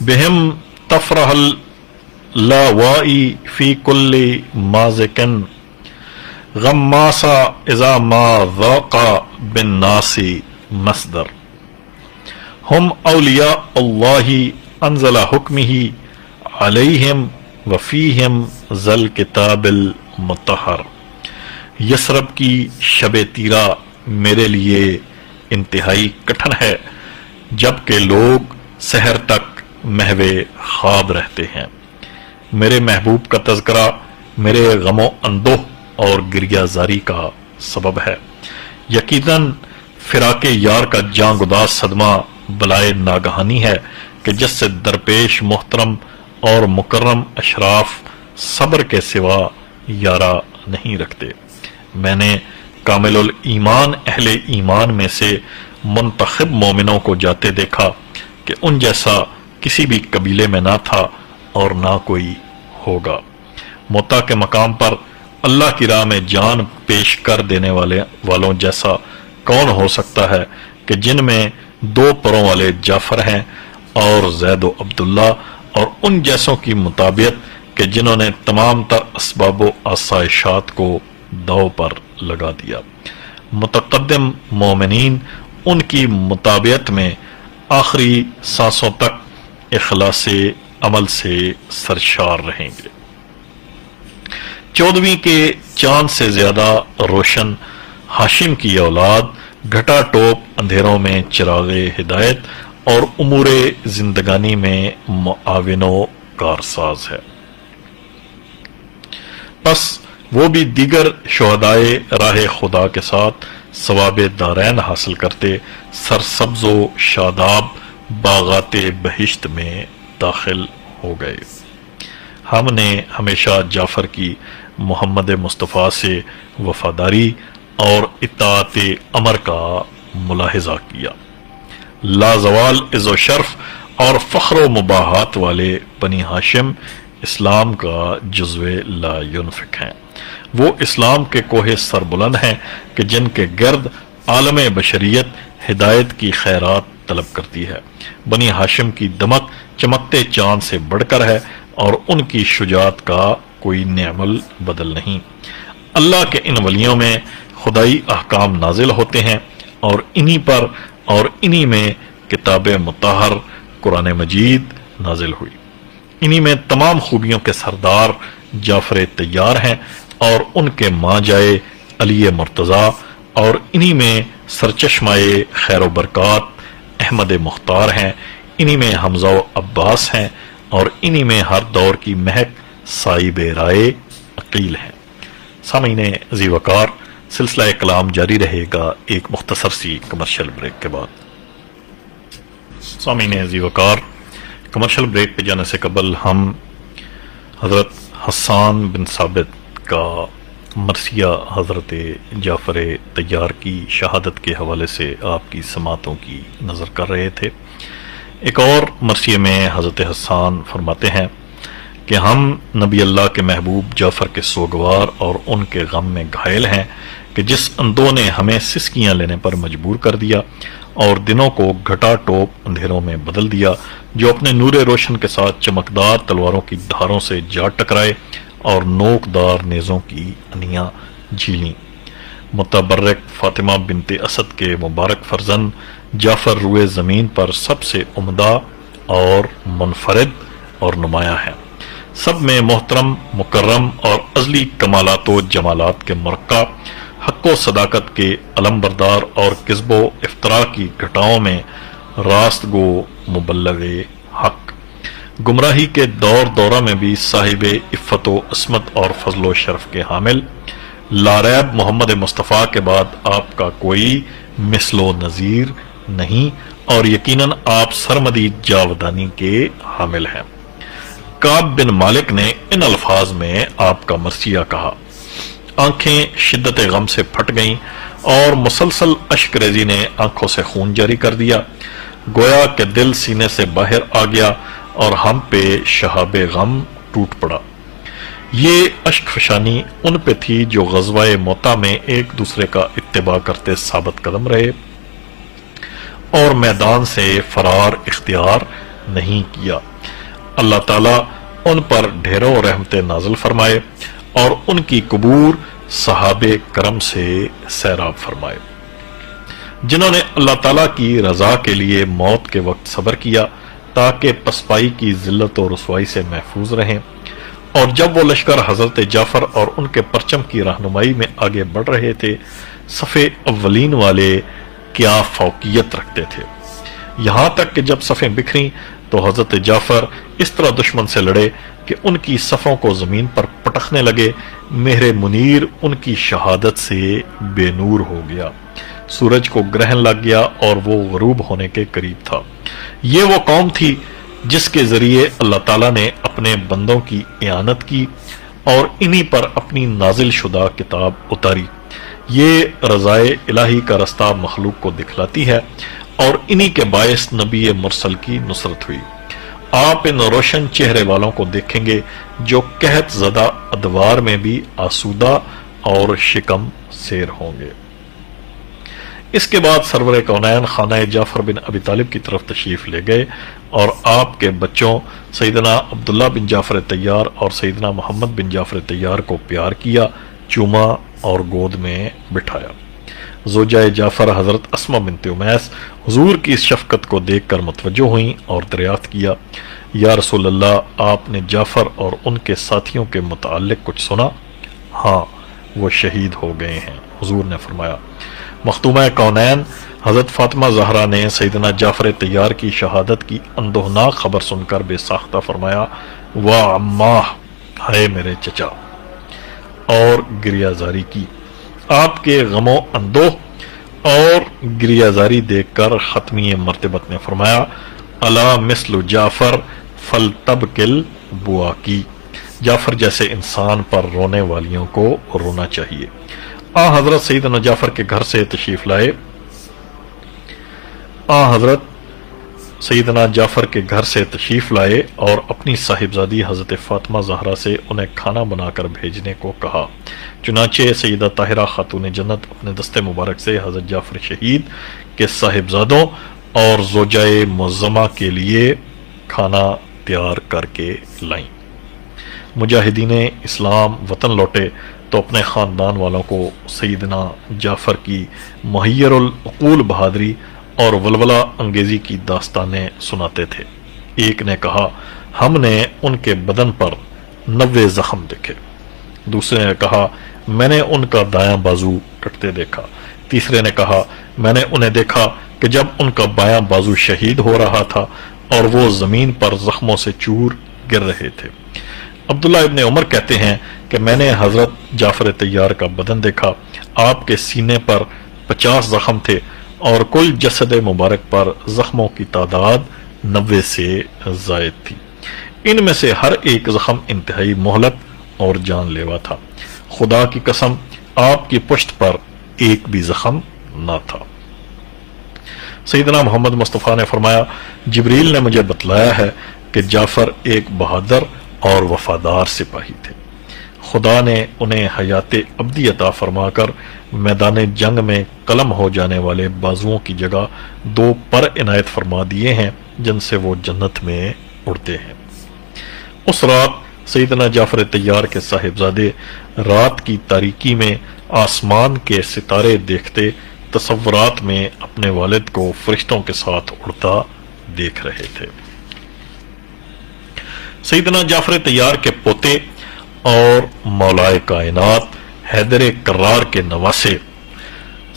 بهم تفرح اللاوائي في كل مازق غماسا إذا ما ذاق بالناس مصدر. هم أولياء الله أنزل حكمه عليهم وفيهم ذل کتاب المطہر. یثرب کی شب تیرا میرے لیے انتہائی کٹھن ہے جبکہ لوگ سحر تک محو خواب رہتے ہیں. میرے محبوب کا تذکرہ میرے غم و اندوہ اور گریہ زاری کا سبب ہے. یقیناً فراق یار کا جاں گداز صدمہ بلائے ناگہانی ہے کہ جس سے درپیش محترم اور مکرم اشراف صبر کے سوا یارہ نہیں رکھتے. میں نے کامل الایمان اہل ایمان میں سے منتخب مومنوں کو جاتے دیکھا کہ ان جیسا کسی بھی قبیلے میں نہ تھا اور نہ کوئی ہوگا. موتا کے مقام پر اللہ کی راہ میں جان پیش کر دینے والوں جیسا کون ہو سکتا ہے کہ جن میں 2 پروں والے جعفر ہیں اور زید و عبداللہ، اور ان جیسوں کی مطابعت کہ جنہوں نے تمام تر اسباب و آسائشات کو داؤ پر لگا دیا. متقدم مومنین ان کی مطابعت میں آخری سانسوں تک اخلاص عمل سے سرشار رہیں گے. 14ویں کے چاند سے زیادہ روشن ہاشم کی اولاد گھٹا ٹوپ اندھیروں میں چراغ ہدایت اور امور زندگانی میں معاون و کارساز ہے. پس وہ بھی دیگر شہدائے راہ خدا کے ساتھ ثواب دارین حاصل کرتے سرسبز و شاداب باغات بہشت میں داخل ہو گئے. ہم نے ہمیشہ جعفر کی محمد مصطفیٰ سے وفاداری اور اطاعت امر کا ملاحظہ کیا. لازوال عز و شرف اور فخر و مباحات والے بنی ہاشم اسلام کا جزو لا ینفک ہیں. وہ اسلام کے کوہ سربلند ہیں کہ جن کے گرد عالم بشریت ہدایت کی خیرات طلب کرتی ہے۔ بنی ہاشم کی دمک چمکتے چاند سے بڑھ کر ہے اور ان کی شجاعت کا کوئی نعم بدل نہیں۔ اللہ کے ان ولیوں میں خدائی احکام نازل ہوتے ہیں اور انہی میں کتاب مطہر قرآن مجید نازل ہوئی۔ انہی میں تمام خوبیوں کے سردار جعفر طیار ہیں اور ان کے ماں جائے علی مرتضیٰ، اور انہی میں سرچشمائے خیر و برکات احمد مختار ہیں، انہی میں حمزہ و عباس ہیں، اور انہی میں ہر دور کی مہک صاحب رائے عقیل ہیں۔ سامعین ذی وقار، سلسلہ کلام جاری رہے گا ایک مختصر سی کمرشل بریک کے بعد۔ سامعین ذی وقار، کمرشل بریک پہ جانے سے قبل ہم حضرت حسان بن ثابت کا مرثیہ حضرت جعفر طیار کی شہادت کے حوالے سے آپ کی سماعتوں کی نظر کر رہے تھے۔ ایک اور مرثیے میں حضرت حسان فرماتے ہیں کہ ہم نبی اللہ کے محبوب جعفر کے سوگوار اور ان کے غم میں گھائل ہیں کہ جس اندھوں نے ہمیں سسکیاں لینے پر مجبور کر دیا اور دنوں کو گھٹا ٹوپ اندھیروں میں بدل دیا، جو اپنے نور روشن کے ساتھ چمکدار تلواروں کی دھاروں سے جا ٹکرائے اور نوک دار نیزوں کی انیاں جھیلیں۔ متبرک فاطمہ بنت اسد کے مبارک فرزند جعفر روئے زمین پر سب سے عمدہ اور منفرد اور نمایاں ہیں، سب میں محترم، مکرم اور ازلی کمالات و جمالات کے مرقع، حق و صداقت کے علم بردار اور کذب و افتراء کی گھٹاؤں میں راست گو مبلغ حق، گمراہی کے دور دورہ میں بھی صاحب عفت و عصمت اور فضل و شرف کے حامل، لاریب محمد مصطفیٰ کے بعد آپ کا کوئی مثل و نظیر نہیں، اور یقیناً آپ سرمدید جاودانی کے حامل ہیں۔ کعب بن مالک نے ان الفاظ میں آپ کا مرثیہ کہا۔ آنکھیں شدت غم سے پھٹ گئیں اور مسلسل اشک ریزی نے آنکھوں سے خون جاری کر دیا، گویا کہ دل سینے سے باہر آ گیا اور ہم پہ شہاب غم ٹوٹ پڑا۔ یہ اشک فشانی ان پہ تھی جو غزوہ موتا میں ایک دوسرے کا اتباع کرتے ثابت قدم رہے اور میدان سے فرار اختیار نہیں کیا۔ اللہ تعالیٰ ان پر ڈھیروں رحمت نازل فرمائے اور ان کی قبور صحابہ کرم سے سیراب فرمائے، جنہوں نے اللہ تعالیٰ کی رضا کے لیے موت کے وقت صبر کیا تاکہ پسپائی کی ذلت و رسوائی سے محفوظ رہیں، اور جب وہ لشکر حضرت جعفر اور ان کے پرچم کی رہنمائی میں آگے بڑھ رہے تھے، صف اولین والے کیا فوقیت رکھتے تھے، یہاں تک کہ جب صفیں بکھریں تو حضرت جعفر اس طرح دشمن سے لڑے کہ ان کی صفوں کو زمین پر پٹکنے لگے۔ مہر منیر ان کی شہادت سے بے نور ہو گیا، سورج کو گرہن لگ گیا اور وہ غروب ہونے کے قریب تھا۔ یہ وہ قوم تھی جس کے ذریعے اللہ تعالیٰ نے اپنے بندوں کی اعانت کی اور انہی پر اپنی نازل شدہ کتاب اتاری۔ یہ رضائے الہی کا رستہ مخلوق کو دکھلاتی ہے اور انہی کے باعث نبی مرسل کی نصرت ہوئی۔ آپ ان روشن چہرے والوں کو دیکھیں گے جو قحط زدہ ادوار میں بھی آسودہ اور شکم سیر ہوں گے۔ اس کے بعد سرور کونین خانہ جعفر بن ابی طالب کی طرف تشریف لے گئے اور آپ کے بچوں سیدنا عبداللہ بن جعفر طیار اور سیدنا محمد بن جعفر طیار کو پیار کیا، چوما اور گود میں بٹھایا۔ زوجہ جعفر حضرت اسمہ بنت امیس حضور کی اس شفقت کو دیکھ کر متوجہ ہوئیں اور دریافت کیا، یا رسول اللہ، آپ نے جعفر اور ان کے ساتھیوں کے متعلق کچھ سنا؟ ہاں، وہ شہید ہو گئے ہیں، حضور نے فرمایا۔ مختومہ کونین حضرت فاطمہ زہرا نے سیدنا جعفر طیار کی شہادت کی اندوہناک خبر سن کر بے ساختہ فرمایا، واہ اماہ، ہائے میرے چچا، اور گریہ زاری کی۔ آپ کے غم و اندوہ اور گریہ زاری دیکھ کر ختمی مرتبت نے فرمایا، الا مثل جعفر فلتبکل بواکی، جعفر جیسے انسان پر رونے والیوں کو رونا چاہیے۔ حضرت سیدنا جعفر کے گھر سے تشریف لائے، حضرت سیدنا جعفر کے گھر سے تشریف لائے اور اپنی صاحبزادی حضرت فاطمہ زہرا سے انہیں کھانا بنا کر بھیجنے کو کہا۔ چنانچہ سیدہ طاہرہ خاتون جنت اپنے دست مبارک سے حضرت جعفر شہید کے صاحبزادوں اور زوجہ معظمہ کے لیے کھانا تیار کر کے لائیں۔ مجاہدین اسلام وطن لوٹے تو اپنے خاندان والوں کو سیدنا جعفر کی محیر العقول بہادری اور ولولہ انگیزی کی داستانیں سناتے تھے۔ ایک نے کہا ہم نے ان کے بدن پر 90 زخم دیکھے، دوسرے نے کہا میں نے ان کا دایاں بازو کٹتے دیکھا، تیسرے نے کہا میں نے انہیں دیکھا کہ جب ان کا بایاں بازو شہید ہو رہا تھا اور وہ زمین پر زخموں سے چور گر رہے تھے۔ عبداللہ ابن عمر کہتے ہیں کہ میں نے حضرت جعفر طیار کا بدن دیکھا، آپ کے سینے پر 50 زخم تھے اور کل جسد مبارک پر زخموں کی تعداد 90 سے زائد تھی۔ ان میں سے ہر ایک زخم انتہائی مہلک اور جان لیوا تھا۔ خدا کی قسم آپ کی پشت پر ایک بھی زخم نہ تھا۔ سیدنا محمد مصطفیٰ نے فرمایا جبریل نے مجھے بتلایا ہے کہ جعفر ایک بہادر اور وفادار سپاہی تھے، خدا نے انہیں حیات ابدی عطا فرما کر میدان جنگ میں قلم ہو جانے والے بازوؤں کی جگہ 2 پر عنایت فرما دیے ہیں جن سے وہ جنت میں اڑتے ہیں۔ اس رات سیدنا جعفر طیار کے صاحبزادے رات کی تاریکی میں آسمان کے ستارے دیکھتے تصورات میں اپنے والد کو فرشتوں کے ساتھ اڑتا دیکھ رہے تھے۔ سیدنا جعفر طیار کے پوتے اور مولائے کائنات حیدر کرار کے نواسے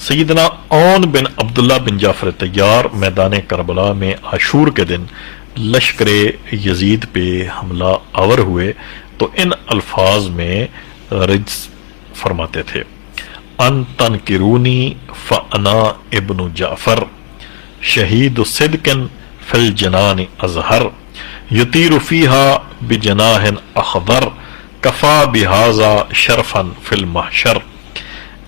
سیدنا اون بن عبداللہ بن جعفر طیار میدان کربلا میں عاشور کے دن لشکر یزید پہ حملہ آور ہوئے تو ان الفاظ میں رجز فرماتے تھے ان تنکرونی فانا ابن جعفر شہید صدق فی الجنان ازہر یطیر فیہا بجناح اخضر کفا بہذا شرفا فی المحشر۔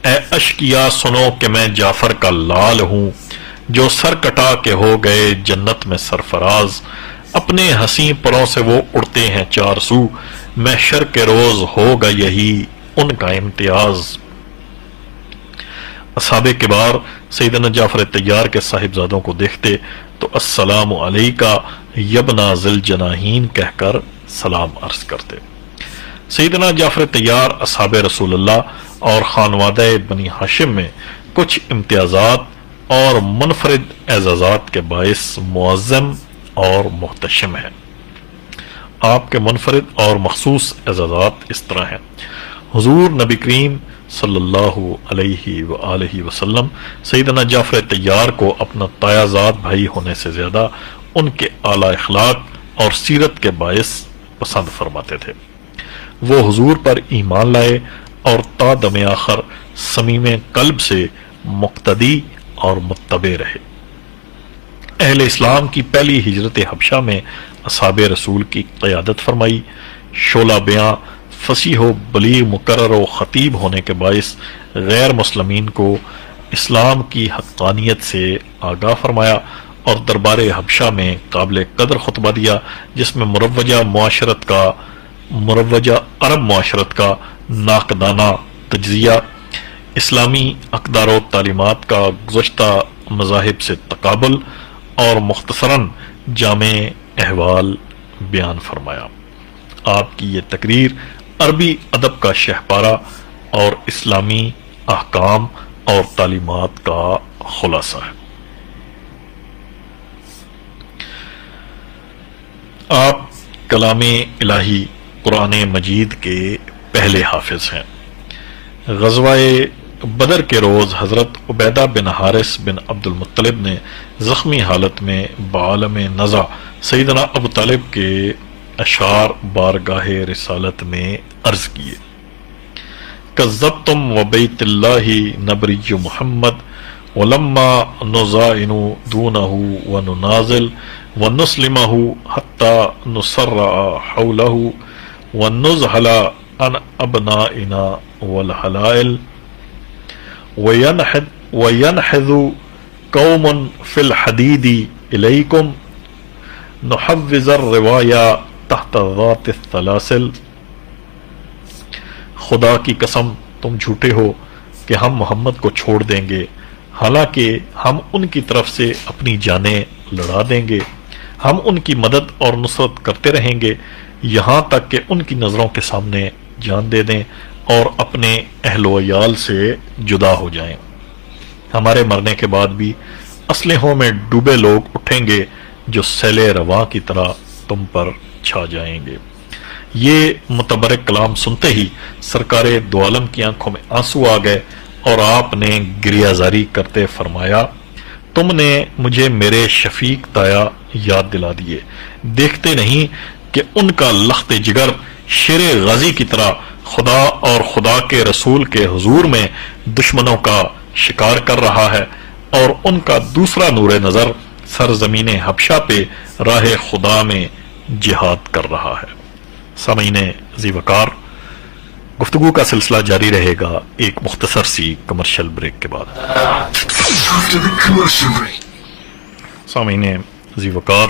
اے اشکیا سنو کہ میں جعفر کا لال ہوں جو سر کٹا کے ہو گئے جنت میں سرفراز، اپنے حسین پروں سے وہ اڑتے ہیں 4 سو، محشر کے روز ہوگا یہی ان کا امتیاز۔ اصحاب کبار سیدنا جعفر طیار کے صاحبزادوں کو دیکھتے تو السلام علیکہ یبنا ذی الجناحین کہہ کر سلام عرض کرتے۔ سیدنا جعفر طیار اصحاب رسول اللہ اور خانوادہ بنی ہاشم میں کچھ امتیازات اور منفرد اعزازات کے باعث معظم اور محتشم ہیں۔ آپ کے منفرد اور مخصوص اعزازات اس طرح ہیں۔ حضور نبی کریم صلی اللہ علیہ وآلہ وسلم سیدنا جعفر طیار کو اپنا تایا زاد بھائی ہونے سے زیادہ ان کے اعلیٰ اخلاق اور سیرت کے باعث پسند فرماتے تھے۔ وہ حضور پر ایمان لائے اور تا دم آخر صمیم قلب سے مقتدی اور متبع رہے۔ اہل اسلام کی پہلی ہجرت حبشہ میں اصحاب رسول کی قیادت فرمائی۔ شعلہ بیاں فصیح و بلیغ مقرر و خطیب ہونے کے باعث غیر مسلمین کو اسلام کی حقانیت سے آگاہ فرمایا اور دربار حبشہ میں قابل قدر خطبہ دیا جس میں مروجہ عرب معاشرت کا ناقدانہ تجزیہ، اسلامی اقدار و تعلیمات کا گزشتہ مذاہب سے تقابل اور مختصراً جامع احوال بیان فرمایا۔ آپ کی یہ تقریر عربی ادب کا شہپارہ اور اسلامی احکام اور تعلیمات کا خلاصہ ہے۔ آپ کلام الہی قرآن مجید کے پہلے حافظ ہیں۔ غزوہ بدر کے روز حضرت عبیدہ بن حارث بن عبد المطلب نے زخمی حالت میں بعالم نزع سیدنا ابو طالب کے اشعار بارگاہ رسالت میں عرض کیے۔ کذبتم وبیت اللہ نبری محمد ولما نزائن دونہ وننازل ونسلمہ حتی نسرع حولہ ونزحل عن ابنائنا والحلائل وینحذ قوم فی الحدید الیکم نحوز الروایا تحت ذات الثلاسل۔ خدا کی قسم تم جھوٹے ہو کہ ہم محمد کو چھوڑ دیں گے، حالانکہ ہم ان کی طرف سے اپنی جانیں لڑا دیں گے، ہم ان کی مدد اور نصرت کرتے رہیں گے یہاں تک کہ ان کی نظروں کے سامنے جان دے دیں اور اپنے اہل و عیال سے جدا ہو جائیں۔ ہمارے مرنے کے بعد بھی اسلحوں میں ڈوبے لوگ اٹھیں گے جو سیل رواں کی طرح تم پر چھا جائیں گے۔ یہ متبرک کلام سنتے ہی سرکار دو عالم کی آنکھوں میں آنسو آ گئے اور آپ نے گریہ زاری کرتے فرمایا، تم نے مجھے میرے شفیق تایا یاد دلا دیے، دیکھتے نہیں کہ ان کا لخت جگر شیر غازی کی طرح خدا اور خدا کے رسول کے حضور میں دشمنوں کا شکار کر رہا ہے اور ان کا دوسرا نور نظر سرزمین حبشہ پہ راہ خدا میں جہاد کر رہا ہے۔ سامعین ذی وقار، گفتگو کا سلسلہ جاری رہے گا ایک مختصر سی کمرشل بریک کے بعد۔ سامعین ذی وقار،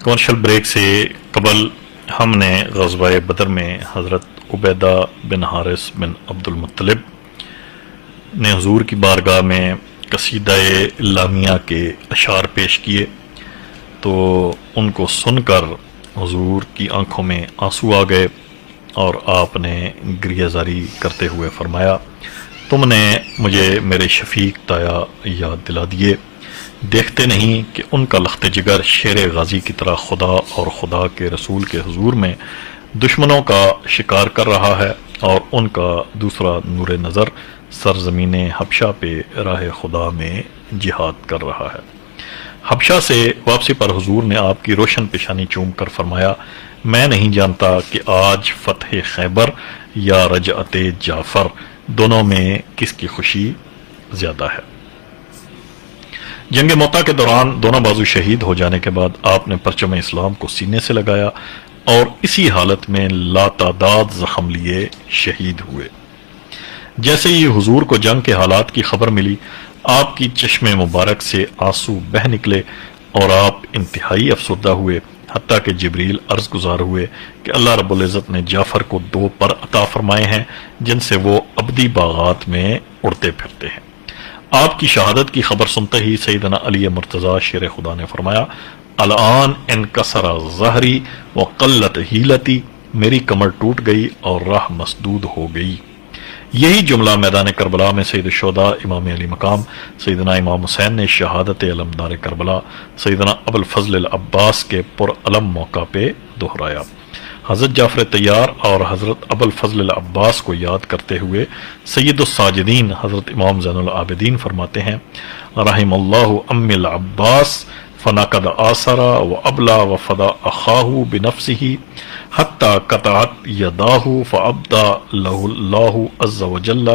کمرشل بریک سے قبل ہم نے غزوہ بدر میں حضرت عبیدہ بن حارث بن عبد المطلب نے حضور کی بارگاہ میں قصیدہ لامیہ کے اشعار پیش کیے، تو ان کو سن کر حضور کی آنکھوں میں آنسو آ گئے اور آپ نے گریہ زاری کرتے ہوئے فرمایا، تم نے مجھے میرے شفیق تایا یاد دلا دیے، دیکھتے نہیں کہ ان کا لخت جگر شیر غازی کی طرح خدا اور خدا کے رسول کے حضور میں دشمنوں کا شکار کر رہا ہے اور ان کا دوسرا نور نظر سرزمین حبشہ پہ راہ خدا میں جہاد کر رہا ہے۔ حبشہ سے واپسی پر حضور نے آپ کی روشن پیشانی چوم کر فرمایا، میں نہیں جانتا کہ آج فتح خیبر یا رجعت جعفر دونوں میں کس کی خوشی زیادہ ہے۔ جنگ موطا کے دوران دونوں بازو شہید ہو جانے کے بعد آپ نے پرچم اسلام کو سینے سے لگایا اور اسی حالت میں لاتعداد زخم لیے شہید ہوئے۔ جیسے ہی حضور کو جنگ کے حالات کی خبر ملی، آپ کی چشم مبارک سے آنسو بہہ نکلے اور آپ انتہائی افسردہ ہوئے، حتیٰ کہ جبریل عرض گزار ہوئے کہ اللہ رب العزت نے جعفر کو 2 پر عطا فرمائے ہیں جن سے وہ ابدی باغات میں اڑتے پھرتے ہیں۔ آپ کی شہادت کی خبر سنتے ہی سیدنا علی مرتضیٰ شیر خدا نے فرمایا، الان انکسر ظہری وقلت حیلتی، میری کمر ٹوٹ گئی اور راہ مسدود ہو گئی۔ یہی جملہ میدان کربلا میں سید الشہداء امام علی مقام سیدنا امام حسین نے شہادت علمدار کربلا سیدنا ابو الفضل العباس کے پر علم موقع پہ دہرایا۔ حضرت جعفر طیار اور حضرت ابو الفضل العباس کو یاد کرتے ہوئے سید الساجدین حضرت امام زین العابدین فرماتے ہیں، رحم اللہ ام العباس فنقد آثرا و ابلا و فدا اخاہ بنفسہ حتی قطعت یداہ فابدا لہ اللہ عز وجل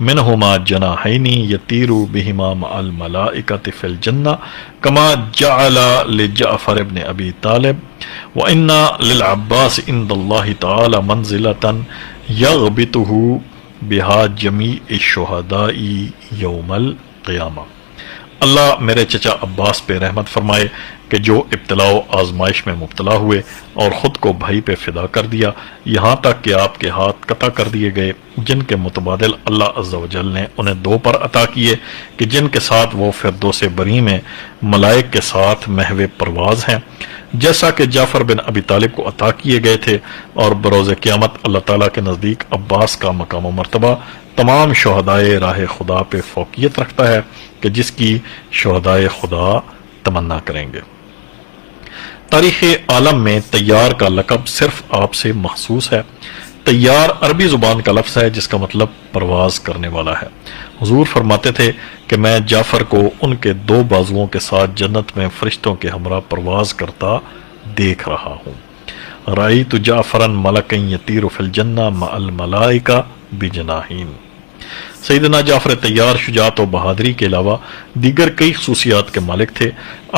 منہما جناحین یطیر بہما مع الملائکۃ فی الجنہ کما جعل لجعفر ابن ابی طالب وان للعباس عند اللہ تعالی منزلۃ یغبطہ بہا جمیع الشہداء یوم القیامہ۔ اللہ میرے چچا عباس پہ رحمت فرمائے کہ جو ابتلاء و آزمائش میں مبتلا ہوئے اور خود کو بھائی پہ فدا کر دیا، یہاں تک کہ آپ کے ہاتھ قطع کر دیے گئے، جن کے متبادل اللہ عز و جل نے انہیں 2 پر عطا کیے کہ جن کے ساتھ وہ فردوس بری میں ملائک کے ساتھ محو پرواز ہیں، جیسا کہ جعفر بن ابی طالب کو عطا کیے گئے تھے، اور بروز قیامت اللہ تعالیٰ کے نزدیک عباس کا مقام و مرتبہ تمام شہدائے راہ خدا پہ فوقیت رکھتا ہے کہ جس کی شہدائے خدا تمنا کریں گے۔ تاریخ عالم میں طیار کا لقب صرف آپ سے مخصوص ہے۔ طیار عربی زبان کا لفظ ہے جس کا مطلب پرواز کرنے والا ہے۔ حضور فرماتے تھے کہ میں جعفر کو ان کے 2 بازوؤں کے ساتھ جنت میں فرشتوں کے ہمراہ پرواز کرتا دیکھ رہا ہوں۔ رأیت جعفرا ملکا یطیر فی الجنہ مع الملائکہ بجناحین۔ سیدنا جعفر طیار شجاعت و بہادری کے علاوہ دیگر کئی خصوصیات کے مالک تھے۔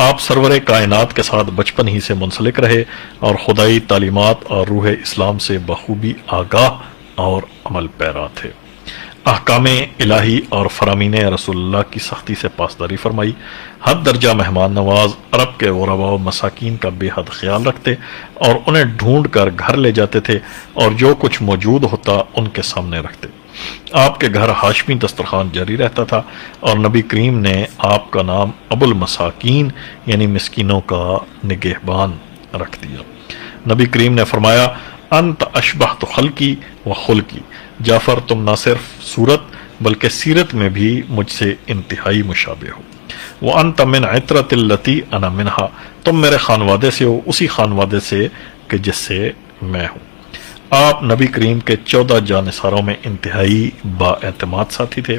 آپ سرور کائنات کے ساتھ بچپن ہی سے منسلک رہے اور خدائی تعلیمات اور روح اسلام سے بخوبی آگاہ اور عمل پیرا تھے۔ احکام الہی اور فرامین رسول اللہ کی سختی سے پاسداری فرمائی۔ حد درجہ مہمان نواز، عرب کے غرباء و مساکین کا بے حد خیال رکھتے اور انہیں ڈھونڈ کر گھر لے جاتے تھے اور جو کچھ موجود ہوتا ان کے سامنے رکھتے۔ آپ کے گھر ہاشمی دسترخوان جاری رہتا تھا اور نبی کریم نے آپ کا نام ابو المساکین یعنی مسکینوں کا نگہبان رکھ دیا۔ نبی کریم نے فرمایا انت اشبہت خلقی و خلقی، جعفر تم نہ صرف صورت بلکہ سیرت میں بھی مجھ سے انتہائی مشابہ ہو۔ وانت من عطرت التی انا منہا، تم میرے خانوادے سے ہو، اسی خانوادے سے کہ جس سے میں ہوں۔ آپ نبی کریم کے 14 جانثاروں میں انتہائی با اعتماد ساتھی تھے۔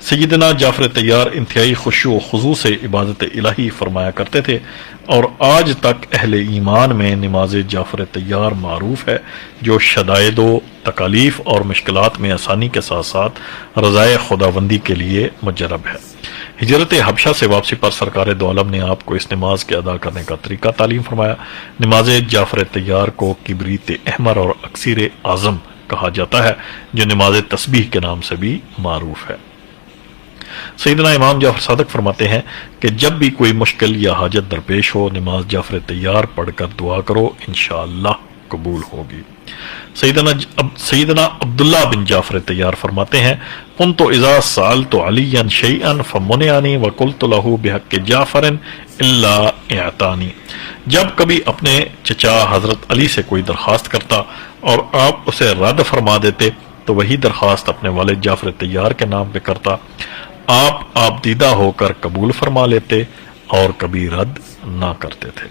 سیدنا جعفر طیار انتہائی خشوع و خضوع سے عبادت الہی فرمایا کرتے تھے، اور آج تک اہل ایمان میں نماز جعفر طیار معروف ہے، جو شدائد و تکالیف اور مشکلات میں آسانی کے ساتھ ساتھ رضائے خداوندی کے لیے مجرب ہے۔ ہجرت حبشہ سے واپسی پر سرکار دو عالم نے آپ کو اس نماز کے ادا کرنے کا طریقہ تعلیم فرمایا۔ نماز جعفر طیار کو کبریت احمر اور اکسیر اعظم کہا جاتا ہے، جو نماز تسبیح کے نام سے بھی معروف ہے۔ سیدنا امام جعفر صادق فرماتے ہیں کہ جب بھی کوئی مشکل یا حاجت درپیش ہو، نماز جعفر طیار پڑھ کر دعا کرو، انشاءاللہ قبول ہوگی۔ سیدنا عبداللہ بن جعفر طیار فرماتے ہیں كنت اذا سألت عليا شيئا فمنعني وقلت له بحق جعفر الا اعطاني، جب کبھی اپنے چچا حضرت علی سے کوئی درخواست کرتا اور آپ اسے رد فرما دیتے تو وہی درخواست اپنے والد جعفر طیار کے نام پہ کرتا، آپ دیدہ ہو کر قبول فرما لیتے اور کبھی رد نہ کرتے تھے۔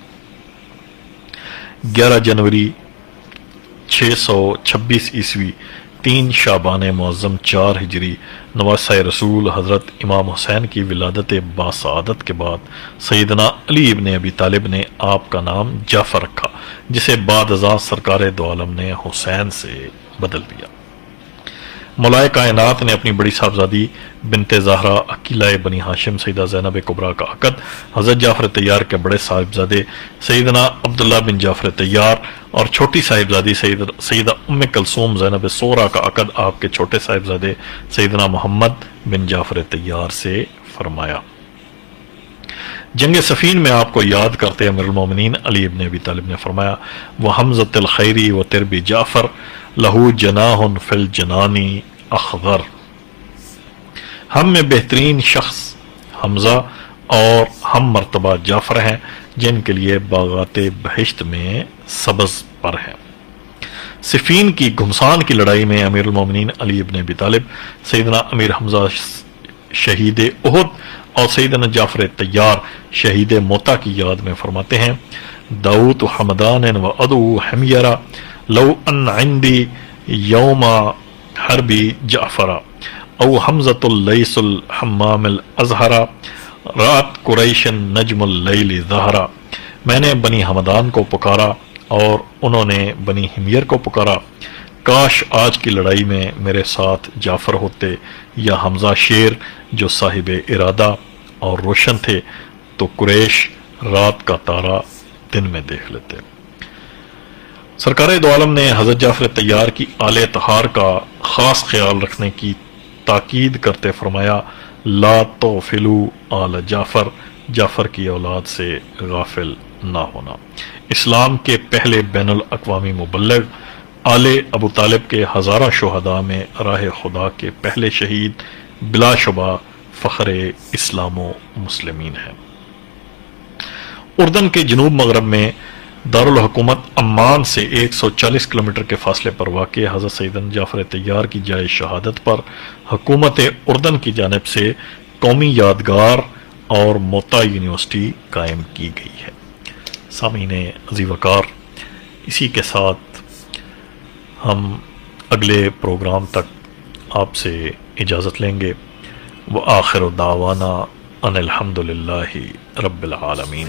11 جنوری 626 عیسوی 3 شعبان معظم 4 ہجری نواسہ رسول حضرت امام حسین کی ولادت باسعادت کے بعد سیدنا علی ابن ابی طالب نے آپ کا نام جعفر رکھا، جسے بعد ازاں سرکار دو عالم نے حسین سے بدل دیا۔ مولائے کائنات نے اپنی بڑی صاحبزادی بنت زہرا عقیلہ بنی ہاشم سیدہ زینب کبریٰ کا عقد حضرت جعفر طیار کے بڑے صاحبزادے سیدنا عبداللہ بن جعفر طیار اور چھوٹی صاحبزادی سیدہ ام کلثوم زینب صغریٰ کا عقد آپ کے چھوٹے صاحبزادے سیدنا محمد بن جعفر طیار سے فرمایا۔ جنگ صفین میں آپ کو یاد کرتے امیر المومنین علی ابن ابی طالب نے فرمایا وحمزۃ الخیری و تربی جعفر لہو جناح فی الجنانی اخضر، ہم میں بہترین شخص حمزہ اور ہم مرتبہ جعفر ہیں جن کے لیے باغات بہشت میں سبز پر ہیں۔ صفین کی گھمسان کی لڑائی میں امیر المومنین علی ابن ابی طالب سیدنا امیر حمزہ شہید احد اور سیدنا جعفر طیار شہید موتا کی یاد میں فرماتے ہیں دعوت حمدان و ادعو حمیرا لو ان عندی یوم حربی جعفرا او حمزۃ اللیس الحمام الازہرا رات قریش نجم اللیل ظہرا، میں نے بنی حمدان کو پکارا اور انہوں نے بنی حمیر کو پکارا، کاش آج کی لڑائی میں میرے ساتھ جعفر ہوتے یا حمزہ شیر جو صاحب ارادہ اور روشن تھے تو قریش رات کا تارا دن میں دیکھ لیتے۔ سرکار دو عالم نے حضرت جعفر طیار کی آل طہار کا خاص خیال رکھنے کی تاکید کرتے فرمایا لا تغفلوا آل جعفر، جعفر کی اولاد سے غافل نہ ہونا۔ اسلام کے پہلے بین الاقوامی مبلغ آل ابو طالب کے ہزارہ شہداء میں راہ خدا کے پہلے شہید بلا شبہ فخر اسلام و مسلمین ہیں۔ اردن کے جنوب مغرب میں دارالحکومت عمان سے 140 کلومیٹر کے فاصلے پر واقع حضرت سیدنا جعفر طیار کی جائے شہادت پر حکومت اردن کی جانب سے قومی یادگار اور موتا یونیورسٹی قائم کی گئی ہے۔ سامعین عزیز وقار، اسی کے ساتھ ہم اگلے پروگرام تک آپ سے اجازت لیں گے۔ وآخر دعوانا ان الحمد للہ رب العالمین۔